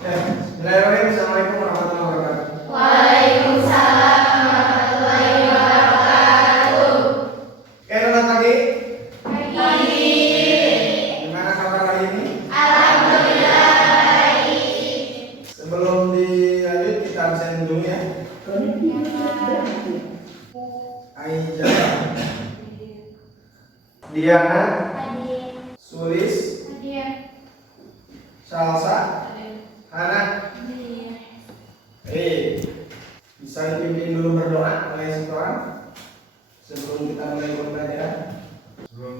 Bismillahirrahmanirrahim. Assalamualaikum warahmatullahi wabarakatuh. Waalaikumsalam warahmatullahi wabarakatuh. Selamat pagi. Pagi. Gimana kabar hari ini? Alhamdulillah baik. Sebelum dilanjut kita absen dulu ya. Aiza, Diana, Hadir. Sulis, Hadir. Salsa, Hana. Bisa dipimpin dulu berdoa oleh setoran sebelum kita mulai pembelajaran. Sebelum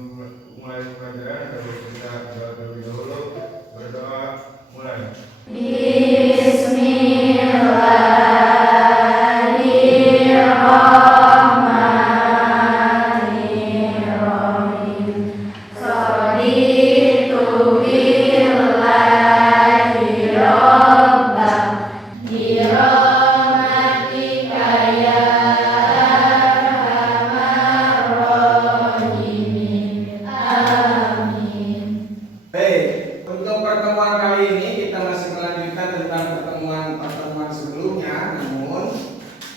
mulai pelajaran, kita terlebih dahulu berdoa mulai. Bismillahirrahmanirrahim. Shaditu billahi rabbah birahmatika ya arhamar rahimin. Amin. Baik, untuk pertemuan kali ini kita masih melanjutkan tentang pertemuan sebelumnya. Namun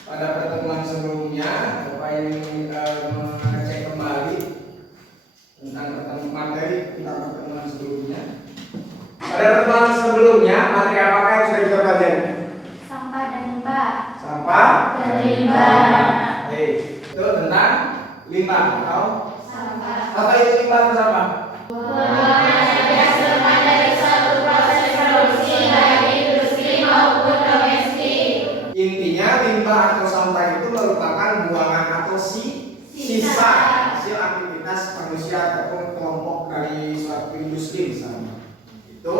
pada pertemuan sebelumnya Bapak ingin mengecek kembali tentang materi tentang pertemuan sebelumnya. Pada pertemuan sebelumnya materi apakah yang sudah kita pelajari? Sampah dan limbah. Sampah Dan limbah. Baik, itu tentang limbah atau Sampah. apa itu limbah atau sampah? Buangan yang hasilkan dari suatu proses produksi baik industri maupun domestik. Intinya limbah atau sampah itu merupakan buangan atau sisa hasil aktivitas manusia ataupun kelompok dari suatu industri misalnya. Itu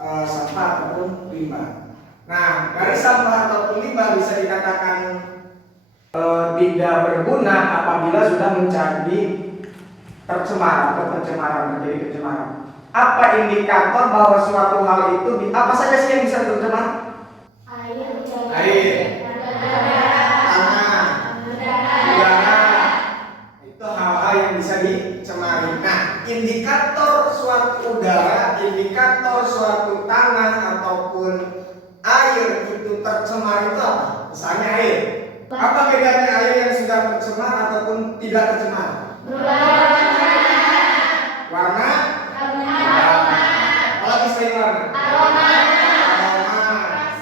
sampah ataupun limbah. Nah, dari sampah ataupun limbah bisa dikatakan tidak berguna apabila sudah menjadi tercemar atau pencemaran, menjadi pencemaran. Apa indikator bahwa suatu hal itu apa saja sih yang bisa tercemar? Air, tanah, udara, itu hal-hal yang bisa dicemari. Nah, indikator suatu udara, indikator suatu tanah ataupun air itu tercemar itu apa? Misalnya air. Apa bedanya air yang sudah tercemar ataupun tidak tercemar? Warna? Apalagi selain warna? Aroma.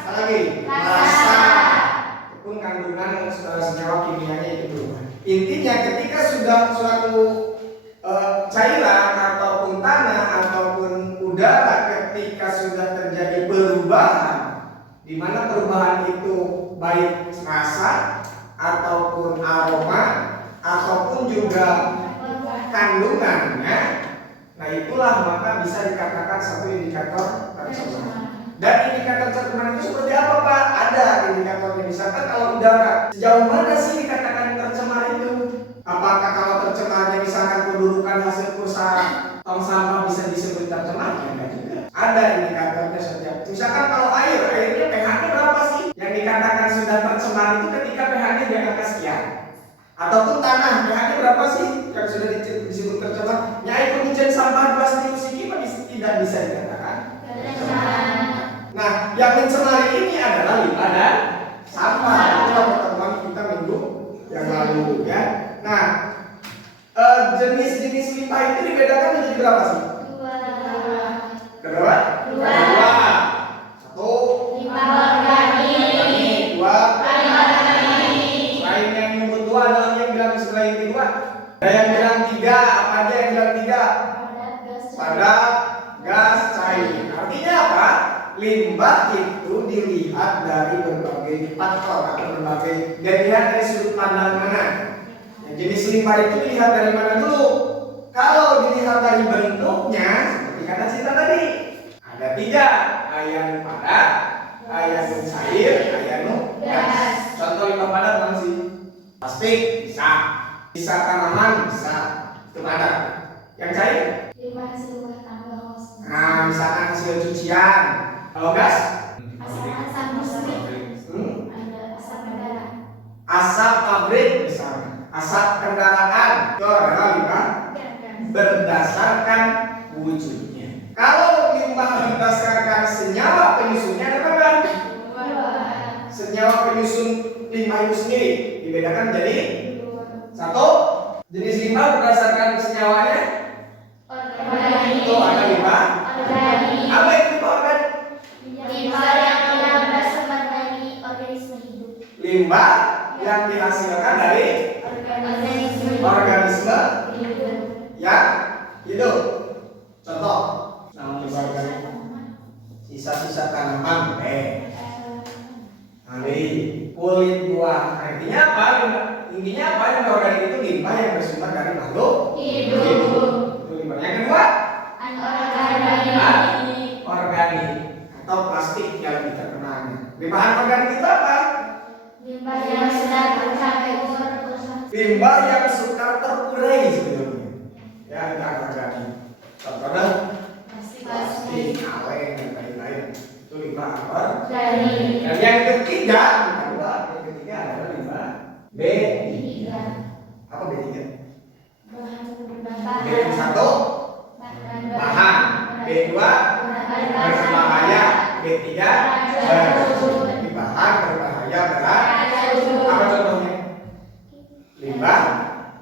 Apalagi? Rasa. Pun kandungan senyawa kimianya itu berubah. Intinya ketika sudah suatu cairan ataupun tanah ataupun udara ketika sudah terjadi perubahan, di mana perubahan itu baik rasa ataupun aroma ataupun juga kandungannya, nah itulah maka bisa dikatakan satu indikator tercemar. Dan indikator tercemar itu seperti apa Pak? Ada indikatornya. Misalkan kalau udara, sejauh mana sih dikatakan tercemar itu? Apakah kalau tercemarnya misalkan kedudukan hasil perusahaan tong sampah bisa disebut tercemar? Ya enggak juga. Ada indikatornya setiap. Misalkan kalau airnya pH-nya berapa sih? Yang dikatakan sudah tercemar itu ketika pH-nya di angka sekian. Ataupun tanah, pH-nya berapa sih yang sudah disebut tercemar? Ya air hujan sampah 2 seki tidak bisa dikatakan tercemar. Nah, yang mencemari ini adalah limbah dan sampah. Itulah pertemuan kita minggu yang lalu ya. Nah, jenis-jenis limbah itu dibedakan menjadi berapa sih? Berapa? Dua. Satu. Limbah organik. Dua. Anorganik. Selain yang menyebut dua adalah yang bilang sebelah yang kedua. Ada yang bilang tiga. Apa aja yang bilang tiga? Padat, gas, cair. Artinya apa? Limbah itu dilihat dari berbagai faktor atau berbagai dilihat dari sudut pandang mana. Nah, jenis limbah itu dilihat dari mana dulu? Kalau dilihat dari bentuknya, seperti kata Cita tadi, ada tiga: yang padat, yang cair, yang gas. Contoh limbah padat mana sih? Plastik bisa, bisa tanaman bisa, itu padat. Yang cair? Limbah hasil rumah tangga kos. Nah, misalkan hasil cucian. Kalau gas? Asap industri. Ada asap kendaraan. Asap pabrik misalnya, asap kendaraan, itu adalah limbah berdasarkan wujudnya. Kalau limbah limbah berdasarkan senyawa penyusunnya ada berapa? Senyawa penyusun limbah itu sendiri dibedakan menjadi satu. Jenis limbah berdasarkan senyawanya itu ada limbah. Apa itu limbah organik? Limbah yang berasal dari organisme hidup. Limbah yang dihasilkan dari organisme yang hidup. Contoh, limbah organik sisa-sisa tanaman, kulit buah. Artinya apa? Intinya apa? Limbah organik itu limbah yang bersumber dari makhluk hidup. Itu limbah. Yang kedua, organik atau plastik yang lebih terkenal. Limbah organik itu apa? Limbah yang sudah tercapai Limbah yang sukar terurai sebetulnya. Ya, limbah organik. Contohnya plastik, kaleng, dan lain-lain. Itu limbah organik. Dan yang ketiga adalah limbah B3. Apa B3? B1 bahan, B2 berbahaya, B3 beracun. Bahan berbahaya beracun. Apa contohnya? Limbah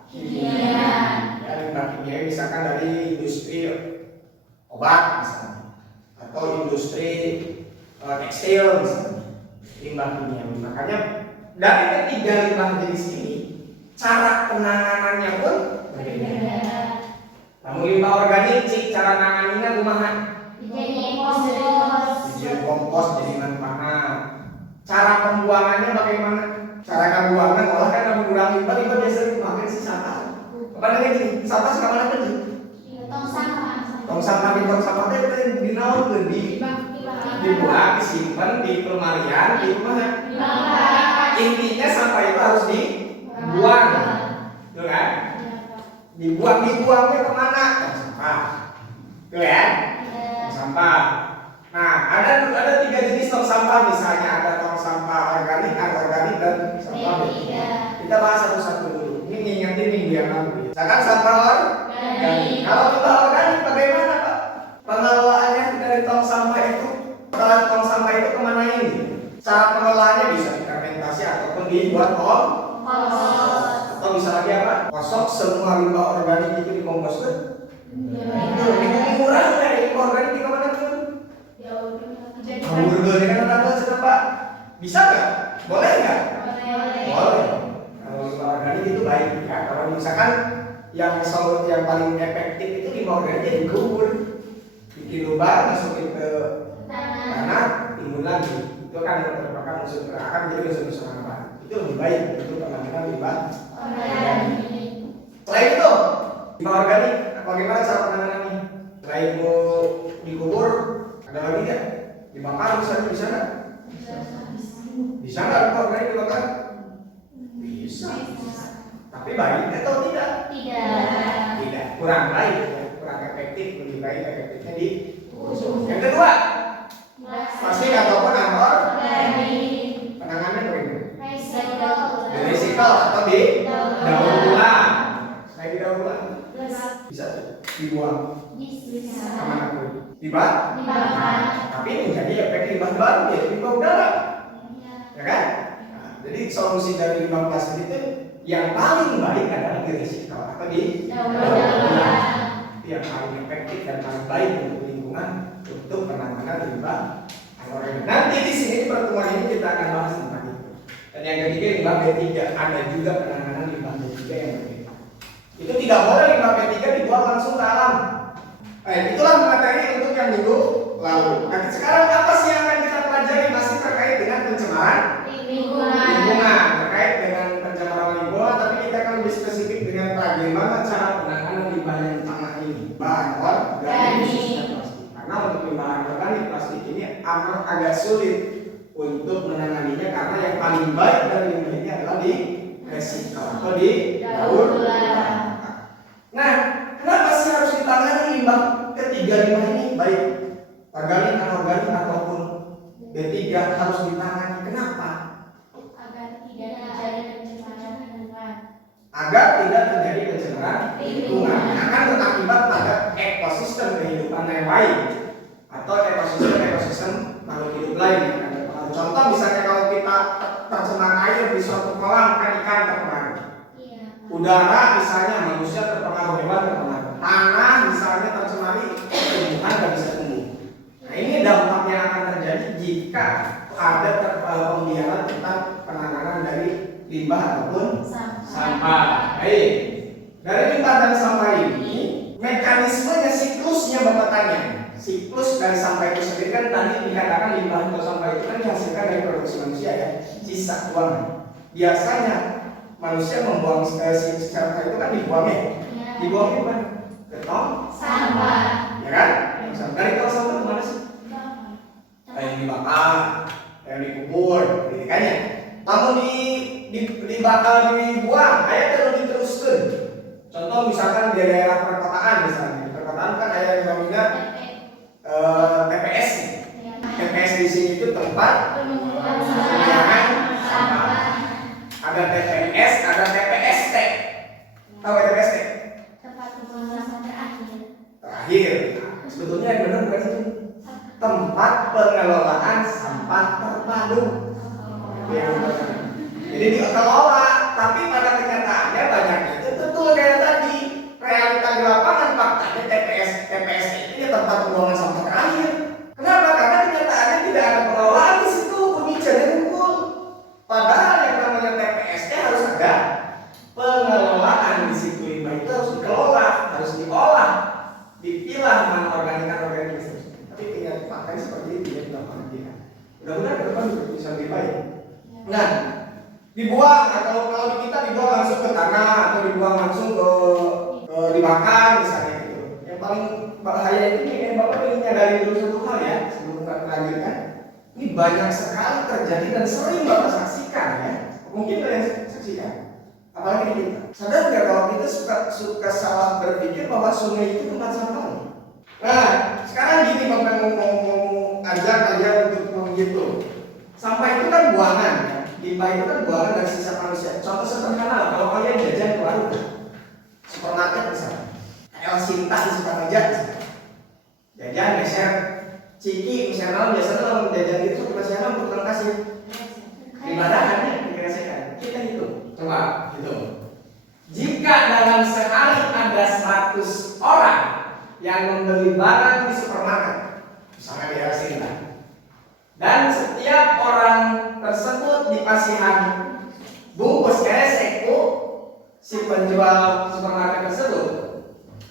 kimia. Ya, limbah kimia misalkan dari industri obat misalnya, atau industri tekstil misalnya. Limbah kimia. Makanya dari ketiga limbah jenis ini, cara penanganannya pun berbeda. Namun limbah organik, cara nanganinnya kumaha? Jadi kompos, jadi manfaat. Cara pembuangannya bagaimana? Cara pembuangan olah kan mengurang limbah biasa dipakai si sampah. Kepada gini, sampah sekarang mana sih? tong sampah. Tong sampah itu dinaun dibuang, disimpan di lemarian, di mana? Intinya sampah itu harus dibuang, betul kan? Dibuangnya kemana? Tong sampah, betul ya? Tong sampah. Nah, ada 3 jenis tong sampah, misalnya ada tong sampah organik, anorganik, dan sampah B3. Kita bahas satu-satu dulu. Ini ngingetin minggu yang lalu. Misalkan sampah organik. Kalau limbah organik bagaimana Pak? Pengelolaannya dari tong sampah itu, setelah tong sampah itu kemana ini? Cara pengelolaannya bisa difermentasi ataupun dibuat kompos. Atau bisa lagi apa? Kosong semua limbah organik itu dikompos. Ini murah nggak limbah organik di kemana tuh? Kamu berdua dengan anak sedang Pak, bisa nggak? Boleh nggak? Boleh. Kalau limbah organik itu baik ya. Kalau misalkan yang paling efektif itu limbah organiknya dikubur, bikin lubang, masukin ke tanah, timbul lagi. Itu kan yang merupakan unsur akan jadi unsur apa? Itu lebih baik untuk penanganan limbah organik. Selain itu, limbah organik, bagaimana cara penanganannya? Selain mau dikubur, ada lagi nggak? Dibakar misalnya, bisa nggak? Bisa nggak limbah organik dibakar? Bisa. Tapi baik atau tidak? Tidak. Kurang baik, ya. Kurang efektif, lebih baik efektifnya di ujung. Yang kedua, plastik ataupun anorganik. Penanganannya bagaimana? Recycle atau daur ulang. Saya di daur ulang. Bisa dibuang. Kemana pun. Dibakar. Tapi ini menjadi efek limbah baru, yaitu limbah udara. Ya kan? Nah, jadi solusi dari limbah plastik itu yang paling baik adalah di recycle atau di daur ulang. Itu yang paling efektif dan paling baik untuk lingkungan untuk penanganan limbah anorganik. Nanti di sini di pertemuan ini kita akan bahas tentang itu. Dan yang ketiga limbah B3, ada juga penanganan limbah B3 yang berbeda. Itu tidak boleh limbah B3 dibuang langsung ke alam. Itulah materi untuk yang minggu lalu. Nah, sekarang apa sih yang akan kita pelajari masih terkait dengan pencemaran lingkungan, terkait dengan pencemaran lingkungan, tapi kita akan lebih spesifik dengan bagaimana cara penanganan limbah yang tanah ini, bahan organik khususnya plastik. Karena untuk limbah organik plastik ini agak sulit untuk menanganinya karena yang paling baik dari limbah ini adalah di recycle atau di daur ulang. Nah, kenapa sih harus ditangani limbah ketiga limbah ini, baik organik, anorganik ataupun B3 harus ditangani? Kenapa? Agar tidak terjadi pencemaran lingkungan, akan berakibat pada ekosistem kehidupan yang lain atau lain yang ada pengaruh. Contoh misalnya kalau kita tercemar air di suatu kolam, kan ikan terpengaruh. Udara misalnya manusia terpengaruh, hewan terpengaruh. Tanah misalnya tercemari, tumbuhan nggak bisa tumbuh. Nah ini dampak yang akan terjadi jika ada pembiaran tentang penanganan dari limbah ataupun sampah. Baik, dari limbah dan sampah ini mekanismenya, siklusnya Bapak tanya. Siklus dari sampah itu sendiri kan tadi dikatakan limbah atau sampah itu kan dihasilkan dari produksi manusia ya, sisa buangan. Biasanya manusia membuang sampah itu kan dibuangnya, dibuangnya mana? Ke tong sampah, ya kan? Dari tong sampah kemana sih? Yang dibakar, yang dikubur, gitu kan ya. Namun dibakar, dibuang, ayat terus diteruskan. Contoh misalkan di daerah perkotaan misalnya, di perkotaan kan ada yang namanya TPS. TPS di sini itu tempat pembuangan sampah. Ada TPS, ada TPST. Tahu TPST? tempat pembuangan sampah Terakhir, sebetulnya yang benar bukan itu. Tempat pengelolaan sampah terpadu. Jadi dikelola, tapi pada kenyataannya banyaknya itu betul kayak tadi. Realita di lapangan faktanya TPS ini tempat pembuangan sampah terakhir. Kenapa? Karena kenyataannya tidak ada pengelolaan di situ, pemicunya kumpul. Padahal yang namanya TPS harus ada pengelolaan di situ. Limbah itu harus dikelola, harus diolah, dipilah mana organik. Tapi kenyataannya seperti itu ya di lapangan kita. Mudah-mudahan ke depan bisa lebih baik. Nah, dibuang atau kalau kita dibuang langsung ke tanah atau dibuang langsung ke dibakar misalnya gitu. Yang paling bahaya ini Bapak ingin nyadari dulu satu hal ya sebelum kita lanjutkan. Ini banyak sekali terjadi dan sering Bapak saksikan ya. Mungkin ada yang saksikan. Apalagi kita. Sadar nggak kalau kita suka salah berpikir bahwa sungai itu tempat sampah. Nah, sekarang gini Bapak mau ajak aja untuk menghitung. Sampah itu kan buangan ya. Limbah itu kan buangan dari sisa manusia. Contoh sederhana, kalau kalian jajan ke warung, supermarket misalnya, El Sinta di Sukameja misalnya, jajan geser ciki misalnya, biasanya kalau jajan itu masih untuk kasih ibadahan ya, dikasihkan. Kita hitung, coba hitung. Jika dalam sehari ada 100 orang yang membeli barang di supermarket, misalnya di El Sinta, dan setiap orang tersebut dipasihan bungkus keresek si penjual supermarket tersebut,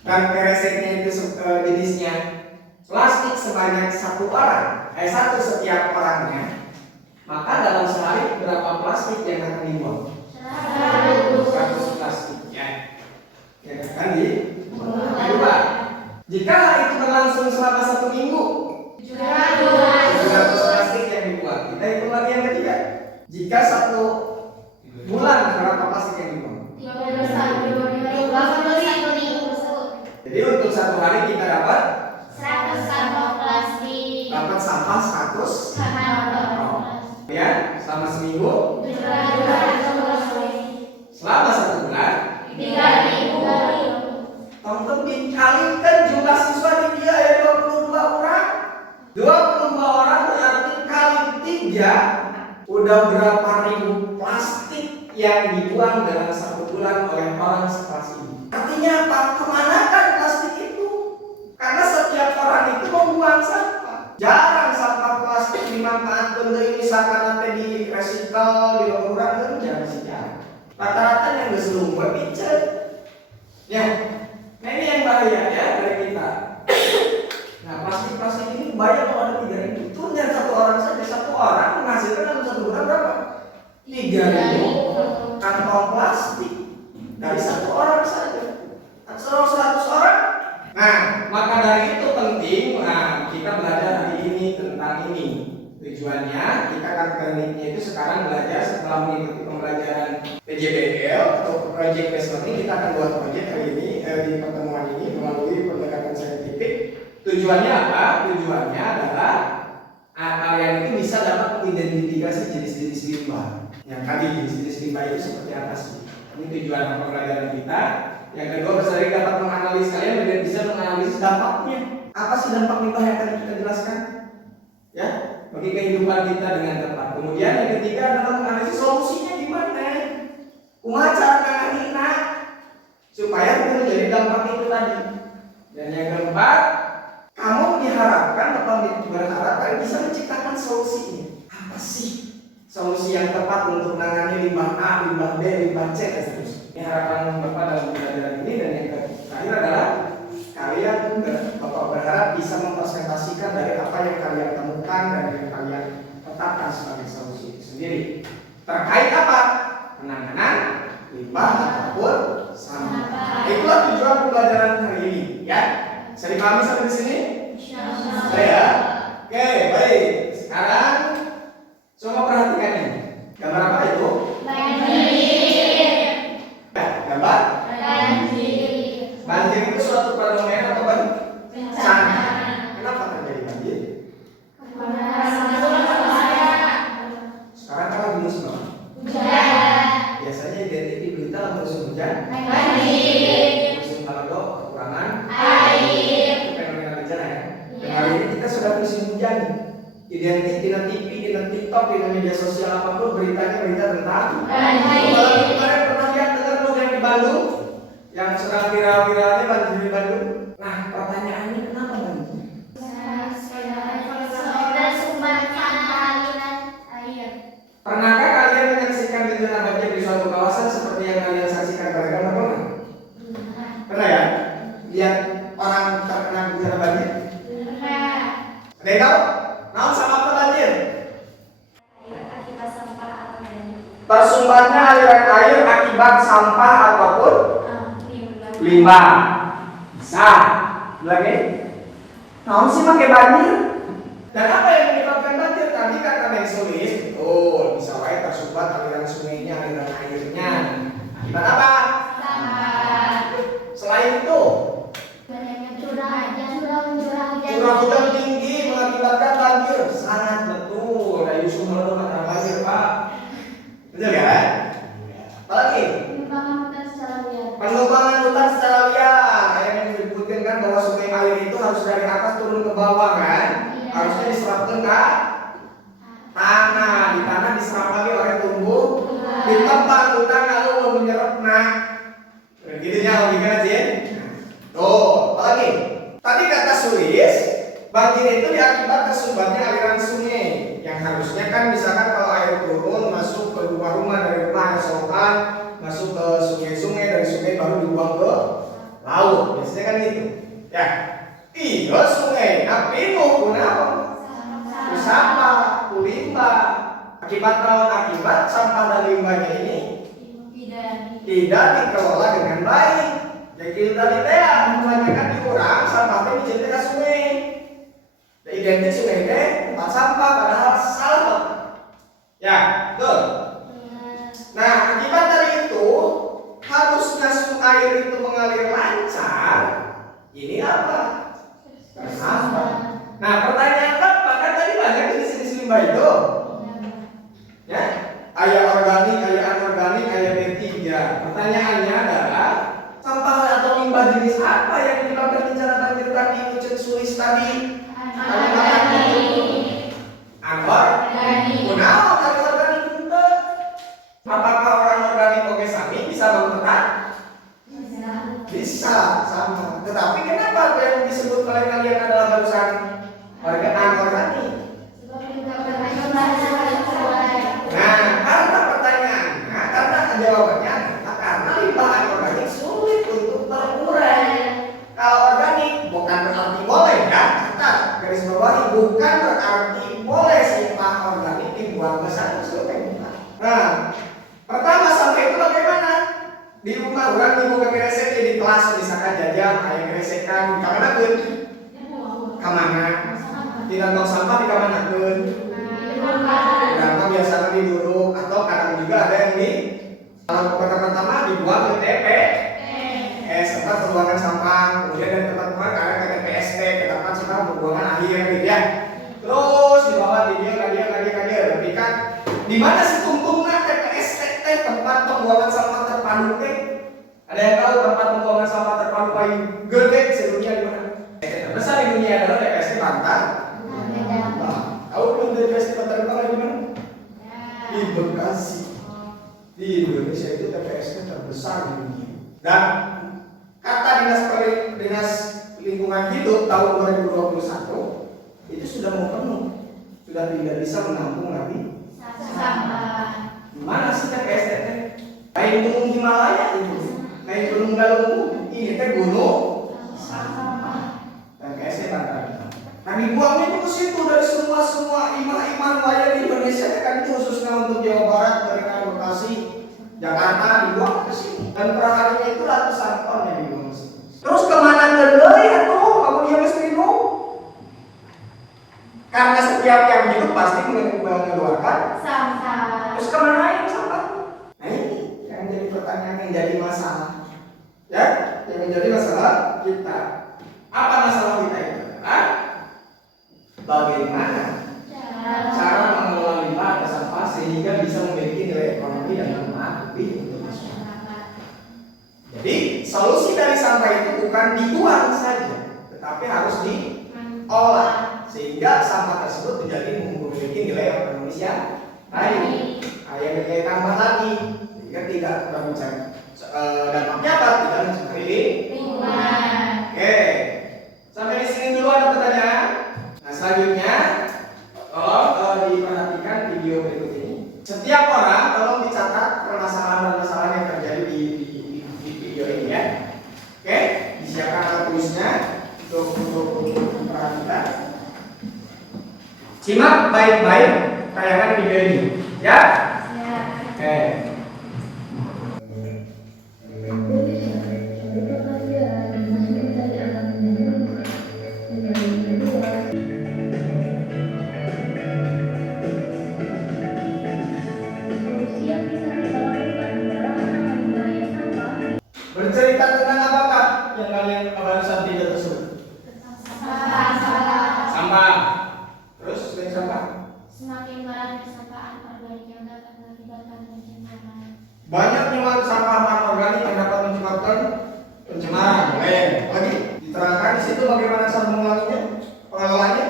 dan kereseknya itu jenisnya plastik sebanyak satu setiap orangnya, maka dalam sehari berapa plastik yang akan dibuang? 100 plastik ya kan kedua. Jika itu berlangsung selama 1 minggu, 700 plastik yang dibuang. Kita hitung lagi yang ketiga. Jika 1 bulan berapa plastik yang dibuang? 31 Jadi untuk 1 hari kita dapat 100 kantong plastik. dapat sampah 100 ya, selama seminggu, selama 1 bulan 3.000. teman-teman dikalikan jumlah siswa di dia ya 22 orang. 22 orang berarti kali 3 udah berapa ribu plastik yang dibuang dalam 1 bulan oleh orang sekelas ini. Artinya apa? Kemanakan plastik itu? Karena setiap orang itu membuang sampah. Jarang sampah plastik dimanfaatkan dari misalkan nanti di recycle, di ukuran kan jarang sih jarang. Rata-rata yang diseluruh buat picet. Ya, nah ini yang bahaya ya dari kita. Nah plastik ini banyak kalau ada 3.000. Itu yang 1 orang saja, 1 orang menghasilkan dalam 1 bulan berapa? 3.000 kantong plastik dari 1 orang saja. 100 orang. Nah maka dari itu penting. Nah kita belajar hari ini tentang ini. Tujuannya kita akan tekniknya itu sekarang belajar setelah mengikuti pembelajaran PJBL atau Project Based Learning. Kita akan buat proyek hari ini di pertemuan ini melalui pendekatan saintifik. Tujuannya apa? Tujuannya adalah kalian itu bisa dapat mengidentifikasi jenis-jenis limbah. Yang tadi jenis-jenis limbah itu seperti apa sih? Ini tujuan pembelajaran kita. Yang kedua, bersari dapat menganalisis, kalian bisa menganalisis dampaknya. Apa sih dampak limbah yang tadi kita jelaskan? Ya, bagi kehidupan kita dengan tepat. Kemudian yang ketiga adalah menganalisis solusinya gimana. Kumaha cara menanganinya supaya tidak menjadi dampak itu tadi. Dan yang keempat, kamu diharapkan atau berharap kalian bisa menciptakan solusinya. Apa sih solusi yang tepat untuk menangani limbah A, limbah B, limbah C dan seterusnya. Ini harapan Bapak dalam pembelajaran ini. Dan yang terakhir adalah kalian Bapak berharap bisa mempresentasikan dari apa yang kalian temukan dan yang kalian tetapkan sebagai solusi itu sendiri. Terkait apa? Penanganan limbah ataupun sampah. Itulah tujuan pembelajaran hari ini, ya. Bisa dipahami sampai di sini? Ya. Oke, baik. Sekarang coba perhatikan ini. Gambar apa itu? Banjir. Ya, gambar? Banjir. Banjir itu suatu fenomena atau bencana. Bencana. Kenapa terjadi banjir? Sekarang kan musim apa? Hujan. Biasanya identik di berita musim hujan. Banjir. Musim kemarau kekurangan Air. itu fenomena bencana ya. Dan hari ini kita sudah musim hujan. Identik di TV, di TikTok, di media sosial apapun beritanya berita tentang banjir. Kalau kemarin pernah lihat dengar tuh yang di Bandung yang sedang viral-viralnya banjir di Bandung. Nah pertanyaannya kenapa banjir? Pernahkah kalian menyaksikan bencana banjir di suatu kawasan seperti yang kalian saksikan pada gambar mana? Pernah ya? Lihat orang terkena bencana banjir? Ada yang tahu? Nah, sama apa banjir? Tersumbatnya aliran air akibat sampah ataupun limbah. Bisa. Lagi? Nah, sih pakai banjir. Dan apa yang menyebabkan banjir? Tadi kata Nexulis, betul. Bisa wae tersumbat aliran sungainya, aliran airnya. Akibat apa? Selain itu, curah hujan tinggi mengakibatkan banjir. Sangat betul. Dari sumber antara banjir, Pak. Betul kan? Apalagi? Penubangan hutan secara liar. Kayak yang disebutkan kan bahwa sungai air itu harus dari atas turun ke bawah kan? Harusnya diserapkan ke tanah. Di tanah diserap lagi oleh tumbuh. Ditebang hutan lalu menyerap. Nah, gitu ya logikanya sih. Tuh, apalagi? Tadi kata Sulis, banjir itu diakibat tersumbatnya aliran sungai. Yang harusnya kan misalkan kalau air turun masuk ke rumah-rumah, dari rumah selokan masuk ke sungai-sungai, dari sungai baru dibuang ke laut. Biasanya kan gitu. Ya. Iya sungai, tapi mau kenapa? Sampah, limbah. Akibat naon? Akibat sampah dan limbahnya ini tidak dikelola dengan baik. Jadi tadi teh kebanyakan dikurang sampahnya dijadikan ke sungai. Dan identik sungai teh tempat sampah padahal salah. Ya, betul. Nah, akibat dari itu harusnya air itu mengalir lancar. Ini apa? Sampah. Nah, pertanyaan apa? Kan tadi banyak jenis-jenis limbah itu. Ya, aya organik, aya anorganik, aya B3. Pertanyaannya adalah sampah atau limbah jenis apa yang menyebabkan bencana banjir tadi? Ucap Sulis tadi. Anorganik. Kunaon anorganik itu? Apakah orang organik oke sami bisa berperan? Bisa, sama. Tetapi kenapa yang disebut oleh kalian adalah barusan anorganik? Nah, karena pertanyaannya, karena jawabannya karena limbah anorganik sulit untuk terurai. Kalau organik bukan berarti boleh ya, catat garis bawahi, bukan berarti boleh limbah organik dibuang ke satu sungai. Nah, pertama sampai itu bagaimana? Di rumah orang ibu keresek di kelas misalkan jajan, ayah keresekan, di kamar pun, kamana? Tidak tong sampah di kamar pun. Karena biasanya diduduk atau kadang juga ada yang di kalau pertama dibuang ke TPS tempat pembuangan sampah, kemudian dari tempat pembuangan kadang ke TPST ke tempat sampah pembuangan akhir gitu ya. Terus dibawa di dia, tapi kan di mana sih tungtungnya TPST tempat pembuangan sampah terpadu teh? Ada yang tahu tempat pembuangan sampah terpadu paling gede sedunia di mana? Terbesar di dunia adalah TPST Bantar. Tahu belum besar di dunia. Dan kata Dinas Lingkungan Hidup tahun 2021 itu sudah mau penuh, sudah tidak bisa menampung lagi Sampah. Mana sih TPS teh? Kayak gunung Himalaya itu, kayak gunung Galunggung, ini teh gunung Sampah. TPS teh Tangerang. Nah dibuangnya itu ke situ dari semua imah-imah raya di Indonesia kan, itu khususnya untuk Jawa Barat, dari Bekasi, Jakarta dibuang ke sini. Dan per harinya itu ratusan ton yang dibuang ke sini. Terus kemana deui atuh kamu dia geus minum? Karena setiap yang hidup pasti mengeluarkan Sampah. terus kemana yang sampah? Nah ini yang jadi pertanyaan, yang jadi masalah, ya, yang menjadi masalah kita. Apa masalah kita itu? Bagaimana cara mengelola limbah atau sampah sehingga bisa memiliki nilai ekonomi dan manfaat lebih untuk masyarakat. Jadi solusi dari sampah itu bukan dibuang saja, tetapi harus diolah sehingga sampah tersebut memiliki nilai ekonomi yang baik. Ada nilai tambah lagi, sehingga tidak berbicara dampaknya apa? Tidak mencemari Lingkungan. Oke, sampai di sini dulu ada pertanyaan. Nah selanjutnya, tolong diperhatikan video berikut ini. Setiap orang tolong dicatat permasalahan-permasalahan yang terjadi di video ini ya. Oke, disiapkan alat tulisnya untuk diperhatikan. Simak baik-baik tayangan video ini, ya. Oke. Bercerita tentang apakah yang kalian barusan video tersebut? Sampah. Terus selain sampah? Semakin banyak kesampaian organik yang dapat mengakibatkan pencemaran. Banyak nyumbang sampah anorganik yang dapat menyebabkan pencemaran. Lagi diterangkan di situ bagaimana cara mengulanginya, pengelolaannya.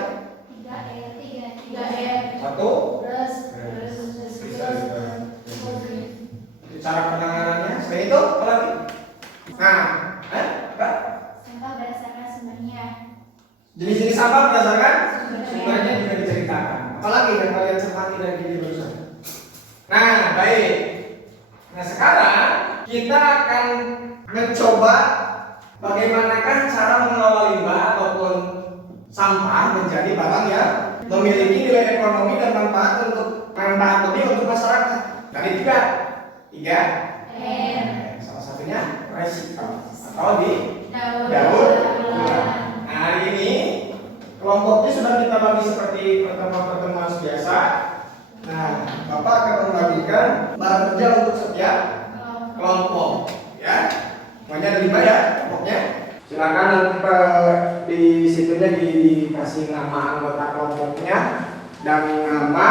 3R. Satu, Terus. cara penanganannya. Selain itu apa lagi? Nah, apa? Sampah berdasarkan sumbernya. Jenis-jenis sampah berdasarkan sumbernya juga diceritakan. Apalagi yang kalian cermati dari video barusan. Nah, baik. Nah sekarang kita akan mencoba bagaimanakah cara mengelola limbah ataupun sampah menjadi barang yang memiliki nilai ekonomi dan manfaat lebih untuk masyarakat. Dari tiga R. salah satunya resiko atau di Daur ulang. Nah hari ini kelompoknya sudah kita bagi seperti pertemuan biasa. Nah Bapak akan membagikan bahan kerja untuk setiap kelompok, ya. Semuanya ada 5 ya kelompoknya. Silakan di situnya dikasih nama anggota kelompoknya dan nama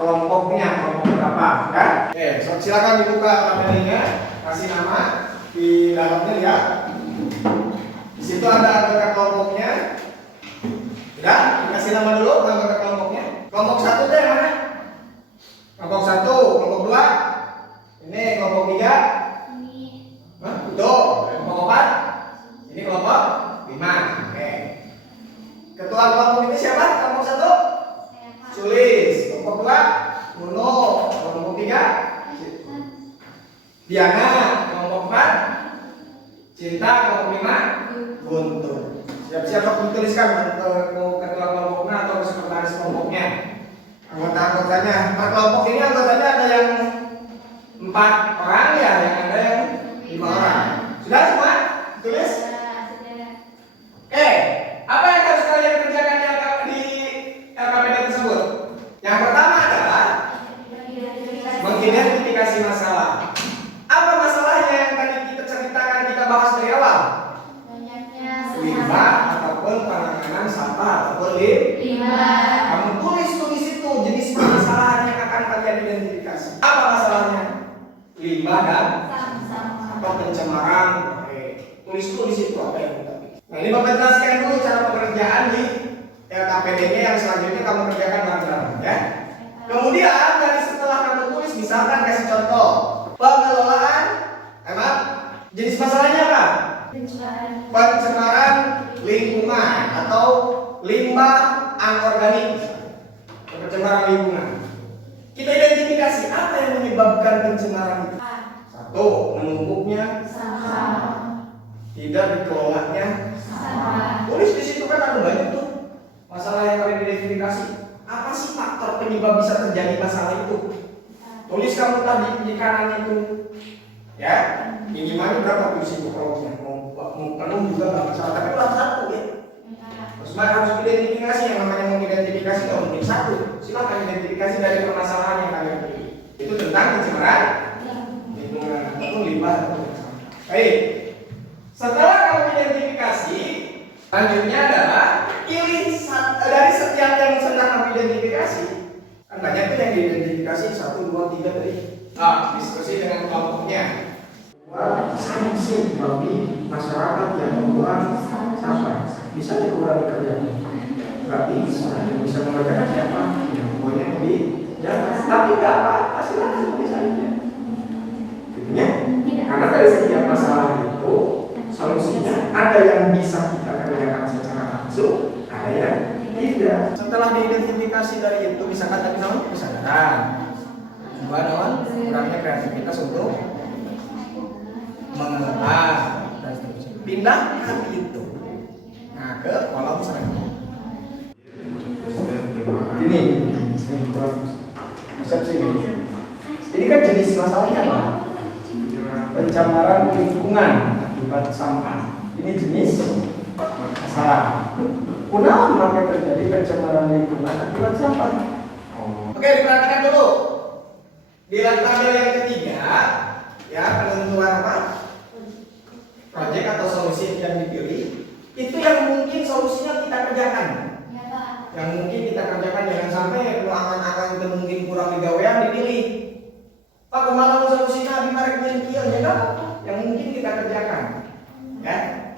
kelompoknya, kelompok berapa, ya. Oke, silakan dibuka materinya, kasih nama di dalamnya ya. Di situ ada anggota kelompoknya. Sudah, dikasih nama dulu anggota kelompoknya. Kelompok 1 itu yang mana? Kelompok 1, kelompok 2. Ini kelompok 3. Ini. Itu kelompok 4. Ini kelompok 5. Oke. Ketua kelompok ini siapa? Kelompok 1? Sulis. Kelompok 2? Nuno. Kelompok 3? Diana. Kelompok 4? Cinta. Kelompok 5? Guntur. Siap-siap untuk dituliskan ketua kelompoknya atau sekretaris kelompoknya. Anggota-anggotanya. Per kelompok ini anggotanya ada yang 4 orang ya, yang ada yang 5 orang. Sudah semua? Tulis? Apa yang harus kalian kerjakan di LKPD tersebut? Yang pertama adalah mengidentifikasi masalah. Apa masalahnya yang tadi kita ceritakan, kita bahas dari awal? Banyaknya Limbah ataupun penanganan sampah ataupun limbah. Kamu tulis itu jenis permasalahan yang akan kalian identifikasi. Apa masalahnya? Limbah dan atau pencemaran. Tulis di situ apa yang kita pikir. Nah ini Bapak jelaskan dulu cara pekerjaan di LKPD-nya yang selanjutnya kamu kerjakan bareng-bareng ya. Kemudian dari setelah kamu tulis misalkan kasih contoh pengelolaan Jenis masalahnya apa? Pencemaran lingkungan atau limbah anorganik. Pencemaran lingkungan. Kita identifikasi apa yang menyebabkan pencemaran itu. Satu, menumpuknya tidak dikelolanya. Tulis di situ kan ada banyak tuh masalah yang kalian identifikasi. Apa sih faktor penyebab bisa terjadi masalah itu? Tulis kamu tadi di kanan itu, ya. Minimalnya berapa tuh situ kalau mau penuh juga nggak masalah. Tapi ulang satu ya. Terus harus identifikasi, yang namanya mau identifikasi kalau mungkin satu. Silakan identifikasi dari permasalahan yang kalian pilih. Itu tentang pencemaran lingkungan atau limbah. Baik. Setelah kamu identifikasi, selanjutnya adalah pilih dari setiap yang sedang kamu identifikasi. Kan banyak tuh yang diidentifikasi 1, 2, 3 tadi. Diskusi dengan kelompoknya. Sanksi bagi masyarakat yang membuang sampah bisa dikurangi kerjanya. Berarti bisa mengerjakan siapa? Yang pokoknya di jalan. Tapi nggak apa-apa, silakan bisa aja. Gitunya. Karena dari setiap masalah itu solusinya ada yang bisa kita kerjakan secara langsung, ada yang tidak. Setelah diidentifikasi dari itu, misalkan tadi sama kesadaran, kurangnya kreativitas untuk mengelola dan seterusnya. Pindahkan itu. Nah, ke kolom selanjutnya. Ini persepsi ini. Ini kan jenis masalahnya apa? Pencemaran lingkungan akibat sampah. Ini jenis masalah. Kunaon maka terjadi pencemaran lingkungan akibat sampah? Oke, diperhatikan dulu. Di tabel yang ketiga, ya, penentuan apa? Proyek atau solusi yang dipilih. Itu yang mungkin solusinya kita kerjakan. Yang mungkin kita kerjakan, jangan sampai kalau angan-angan itu mungkin kurang digawean dipilih. Pak, kemana solusinya abi marek kieu ya kan? Yang mungkin kita kerjakan. Ya,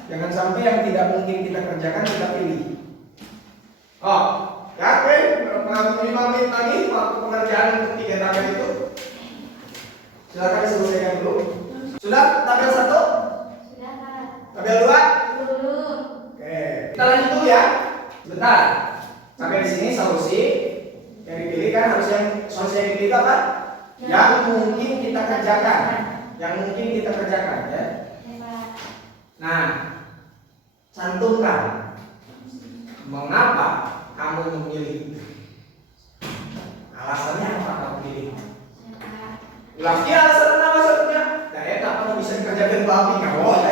jangan sampai yang tidak mungkin kita kerjakan kita pilih. Oh, ya, oke, 5 menit lagi waktu pengerjaan untuk 3 tabel itu. Silakan selesaikan dulu. Sudah tabel 1? Sudah, Pak. Tabel 2? Belum. Oke, kita lanjut dulu ya. Sebentar. Sampai di sini solusi yang dipilih kan harus yang solusi yang dipilih itu apa? Yang mungkin kita kerjakan. Yang mungkin kita kerjakan ya. Nah, cantumkan mengapa kamu memilih. Alasannya apa kamu pilih? Lagi alasan nama satunya. Nah, kamu bisa dikerjakan babi ngawal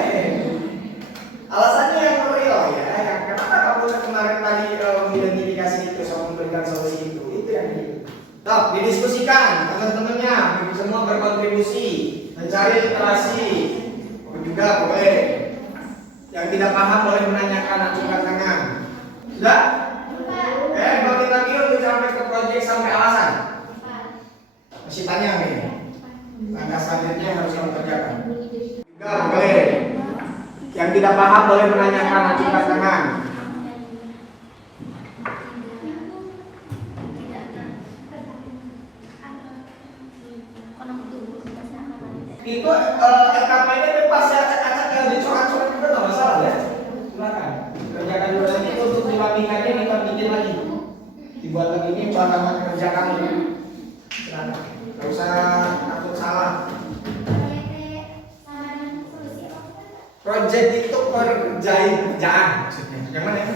Alasannya yang real ya. Kenapa kamu kemarin tadi mengidentifikasi itu sama memberikan solusi itu yang ini. Top, didiskusikan teman-temannya, semua berkontribusi, mencari literasi. Juga boleh. Yang tidak paham boleh menanyakan, acungkan tangan. Sudah? Bagi lagi untuk sampai ke proyek sampai alasan. Masih tanya nih. Langkah selanjutnya harus kamu kerjakan. Juga boleh. Yang tidak paham boleh menanyakan, acungkan tangan. Itu LKP-nya bebas ya, acak-acak yang dicoret-coret juga nggak masalah ya. Silakan kerjakan dulu, nanti untuk dibandingkannya kita bikin lagi, dibuat lagi ini bahan kerja kamu. Silakan, nggak usah takut salah. Project itu kerjaan maksudnya. Yang mana itu?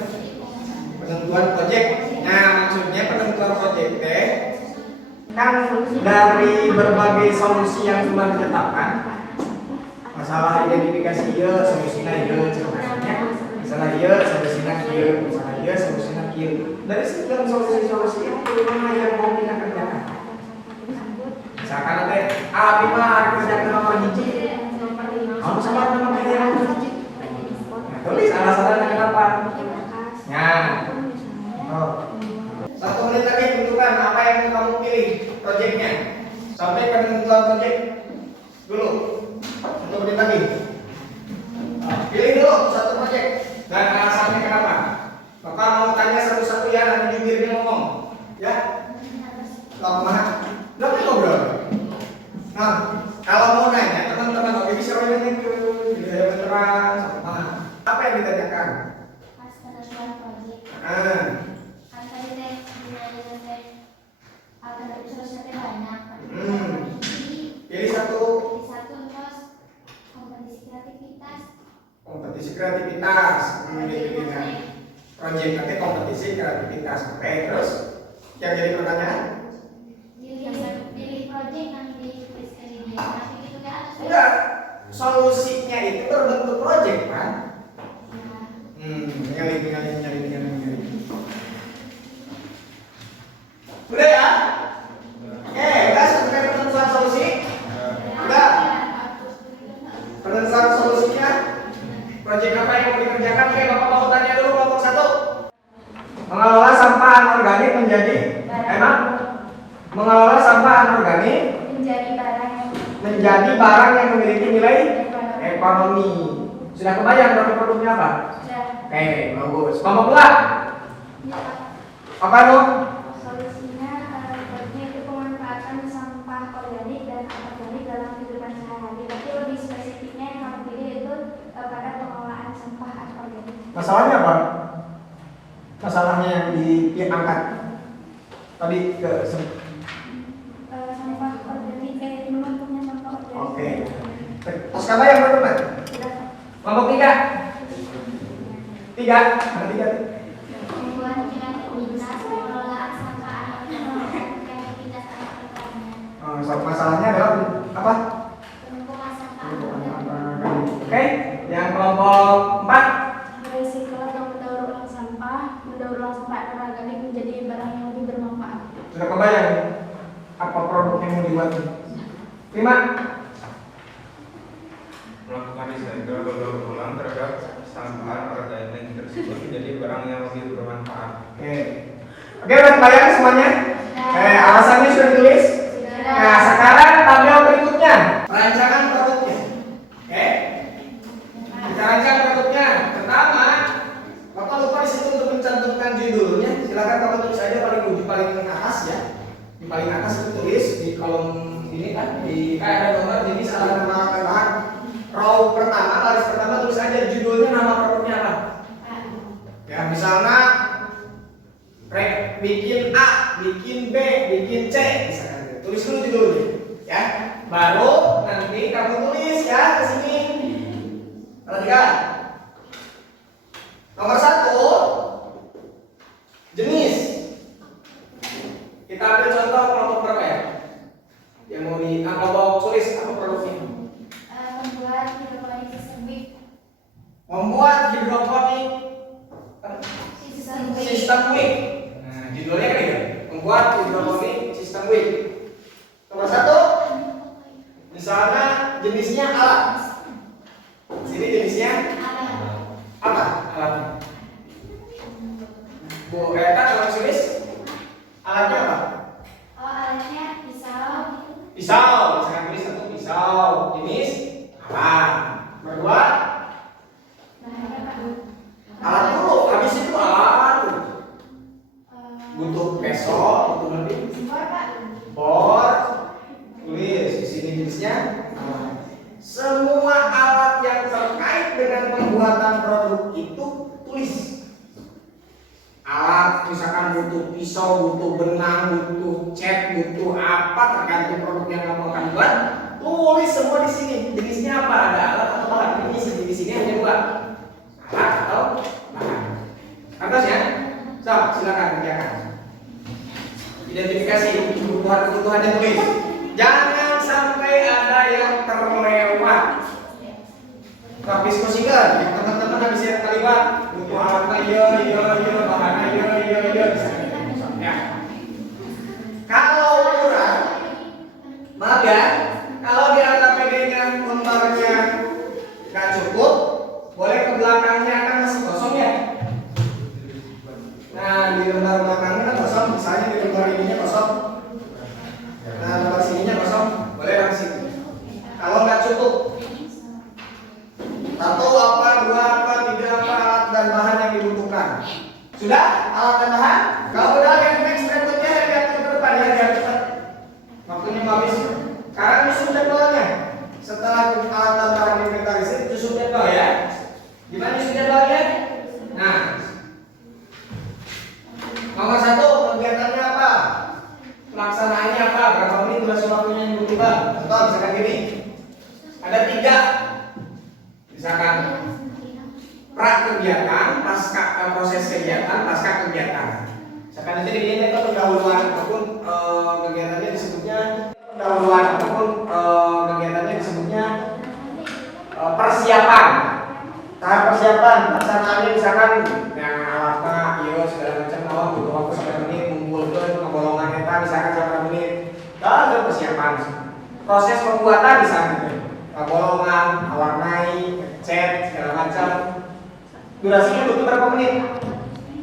Penentuan project. Nah, maksudnya penentuan project kan dari berbagai solusi yang sudah ditetapkan. Masalah identifikasi ya, solusinya ya, contohnya. Masalah ya, solusinya ya, masalah ya, solusinya ya. Dari sekian solusi-solusi itu mana yang mau kita kerjakan? Misalkan ada Bima kerjakan nomor hiji, kamu sama nomor hiji. Nah, tulis alasannya kenapa? Nah, 1 menit lagi tentukan apa yang mau kamu pilih proyeknya. Sampai penentuan proyek dulu. 1 menit lagi. Pilih dulu 1 proyek dan alasannya kenapa. Maka mau tanya satu-satu ya, nanti jubirnya ngomong. Ya. Kalau mana? Berapa ngobrol? Nah, kalau mau nanya teman-teman oke bisa ke Proyek nanti kompetisi kreativitas. Oke, terus yang jadi pertanyaan? Pilih proyek nanti tulis ke sini. Nanti gitu kan? Enggak, solusinya itu berbentuk proyek kan? Nyali. Udah ya? Oke, udah selesai penentuan solusi? Udah. Penentuan solusinya? Proyek apa yang mau dikerjakan? Oke, Bapak mau tanya dulu kelompok 1. Mengelola sampah anorganik mengelola sampah anorganik menjadi barang yang memiliki nilai ekonomi. Sudah kebayang dari produknya apa? Oke, bagus. Kelompok 2. Apa itu? Solusinya proyeknya itu pemanfaatan sampah organik dan anorganik dalam kehidupan sehari-hari. Tapi lebih spesifiknya yang kami pilih itu pada pengelolaan sampah anorganik. Masalahnya apa? Masalahnya yang diangkat tadi ke Sampah organik bentuknya sampah organik. Oke. Terus kata yang berteman? Kelompok 3. Ada 3. Membuat kreativitas pengelolaan sampah anorganik. Kreativitas anorganik. Masalahnya adalah apa? Penumpukan sampah anorganik. Oke. Yang kelompok 4. Berisikolah yang mendaur ulang sampah anorganik menjadi barang yang lebih bermanfaat. Sudah kebayang apa produk yang mau dibuat? 5. Melakukan recycle atau daur ulang terhadap sampah organik tersebut menjadi barang yang lebih bermanfaat. Oke, udah kebayang semuanya? Alasannya sudah ditulis? Nah, sekarang tabel berikutnya. Rancangan produknya. Oke. Kita rancang produknya. Pertama, Bapak lupa di situ untuk mencantumkan judulnya. Silakan Bapak tulis aja paling atas ya. Di paling atas itu tulis di kolom ini kan di ada nomor, jadi salah nama bahan. Row pertama, baris pertama tulis aja judulnya, nama produknya apa. Ya, misalnya bikin A, bikin B, bikin C, misalkan. Tulis dulu judulnya, ya. Baru nanti kamu tulis ya ke sini. Perhatikan. Nomor 1, jenis. Kita ambil contoh kelompok berapa ya? Yang mau kelompok tulis apa produknya? Membuat hidroponik sistem WIC. Nah, judulnya kan itu. Membuat hidroponik sistem WIC. Nomor 1, misalnya jenisnya alat. Sini jenisnya apa? Alatnya. Bu Eta kalau tulis alatnya apa? Oh, alatnya pisau. Pisau. Misalkan tulis 1 pisau. Jenis alat. Nomor 2, alat dulu, habis itu alat. Butuh pesok, butuh lebih. Bor. Tulis di sini jenisnya. Semua alat yang terkait dengan pembuatan produk itu tulis. Alat misalkan butuh pisau, butuh benang, butuh cat, butuh apa tergantung produk yang kamu akan buat. Tulis semua di sini. Jenisnya apa? Ada alat atau bahan? Ini di sini hanya 2. Alat atau bahan. Atas ya? So, silakan kerjakan. Identifikasi kebutuhan yang tulis. Jangan sampai ada yang terlewat. Tapi kosikan, yang teman-teman habis yang terlibat butuh alatnya, bahannya, ya. Kalau kurang, maaf ya, kalau di AKPD-nya lembarnya nggak cukup, boleh ke belakangnya kan masih kosong ya. Nah, di lembar belakangnya kan kosong, misalnya di lembar ininya kosong. Nah, lembar sininya kosong, boleh langsung. Kalau nggak cukup, 1 apa, 2 apa, 3 apa alat dan bahan yang dibutuhkan. Sudah alat dan bahan? Kalau udah yang next berikutnya yang lihat ke depan ya, biar cepat. Waktunya habis. Sekarang nyusun jadwalnya. Setelah alat dan bahan inventarisir, nyusun jadwal ya. Gimana nyusun jadwalnya? Nah, nomor 1, kegiatannya apa? Pelaksanaannya apa? Berapa menit durasi waktunya yang dibutuhkan? Contoh misalkan gini. Ada 3. Misalkan pra kegiatan, pasca proses kegiatan, Misalkan nanti ini itu pendahuluan ataupun kegiatannya disebutnya pendahuluan ataupun kegiatannya disebutnya persiapan. Tahap persiapan perencanaannya misalkan yang alatnya, iya segala macam awal butuh waktu sampai menit mengumpulkan ngegolongan eta misalkan sampai menit. Itu persiapan. Proses pembuatan misalnya golongan, warnai, cat segala macam. Durasinya butuh berapa menit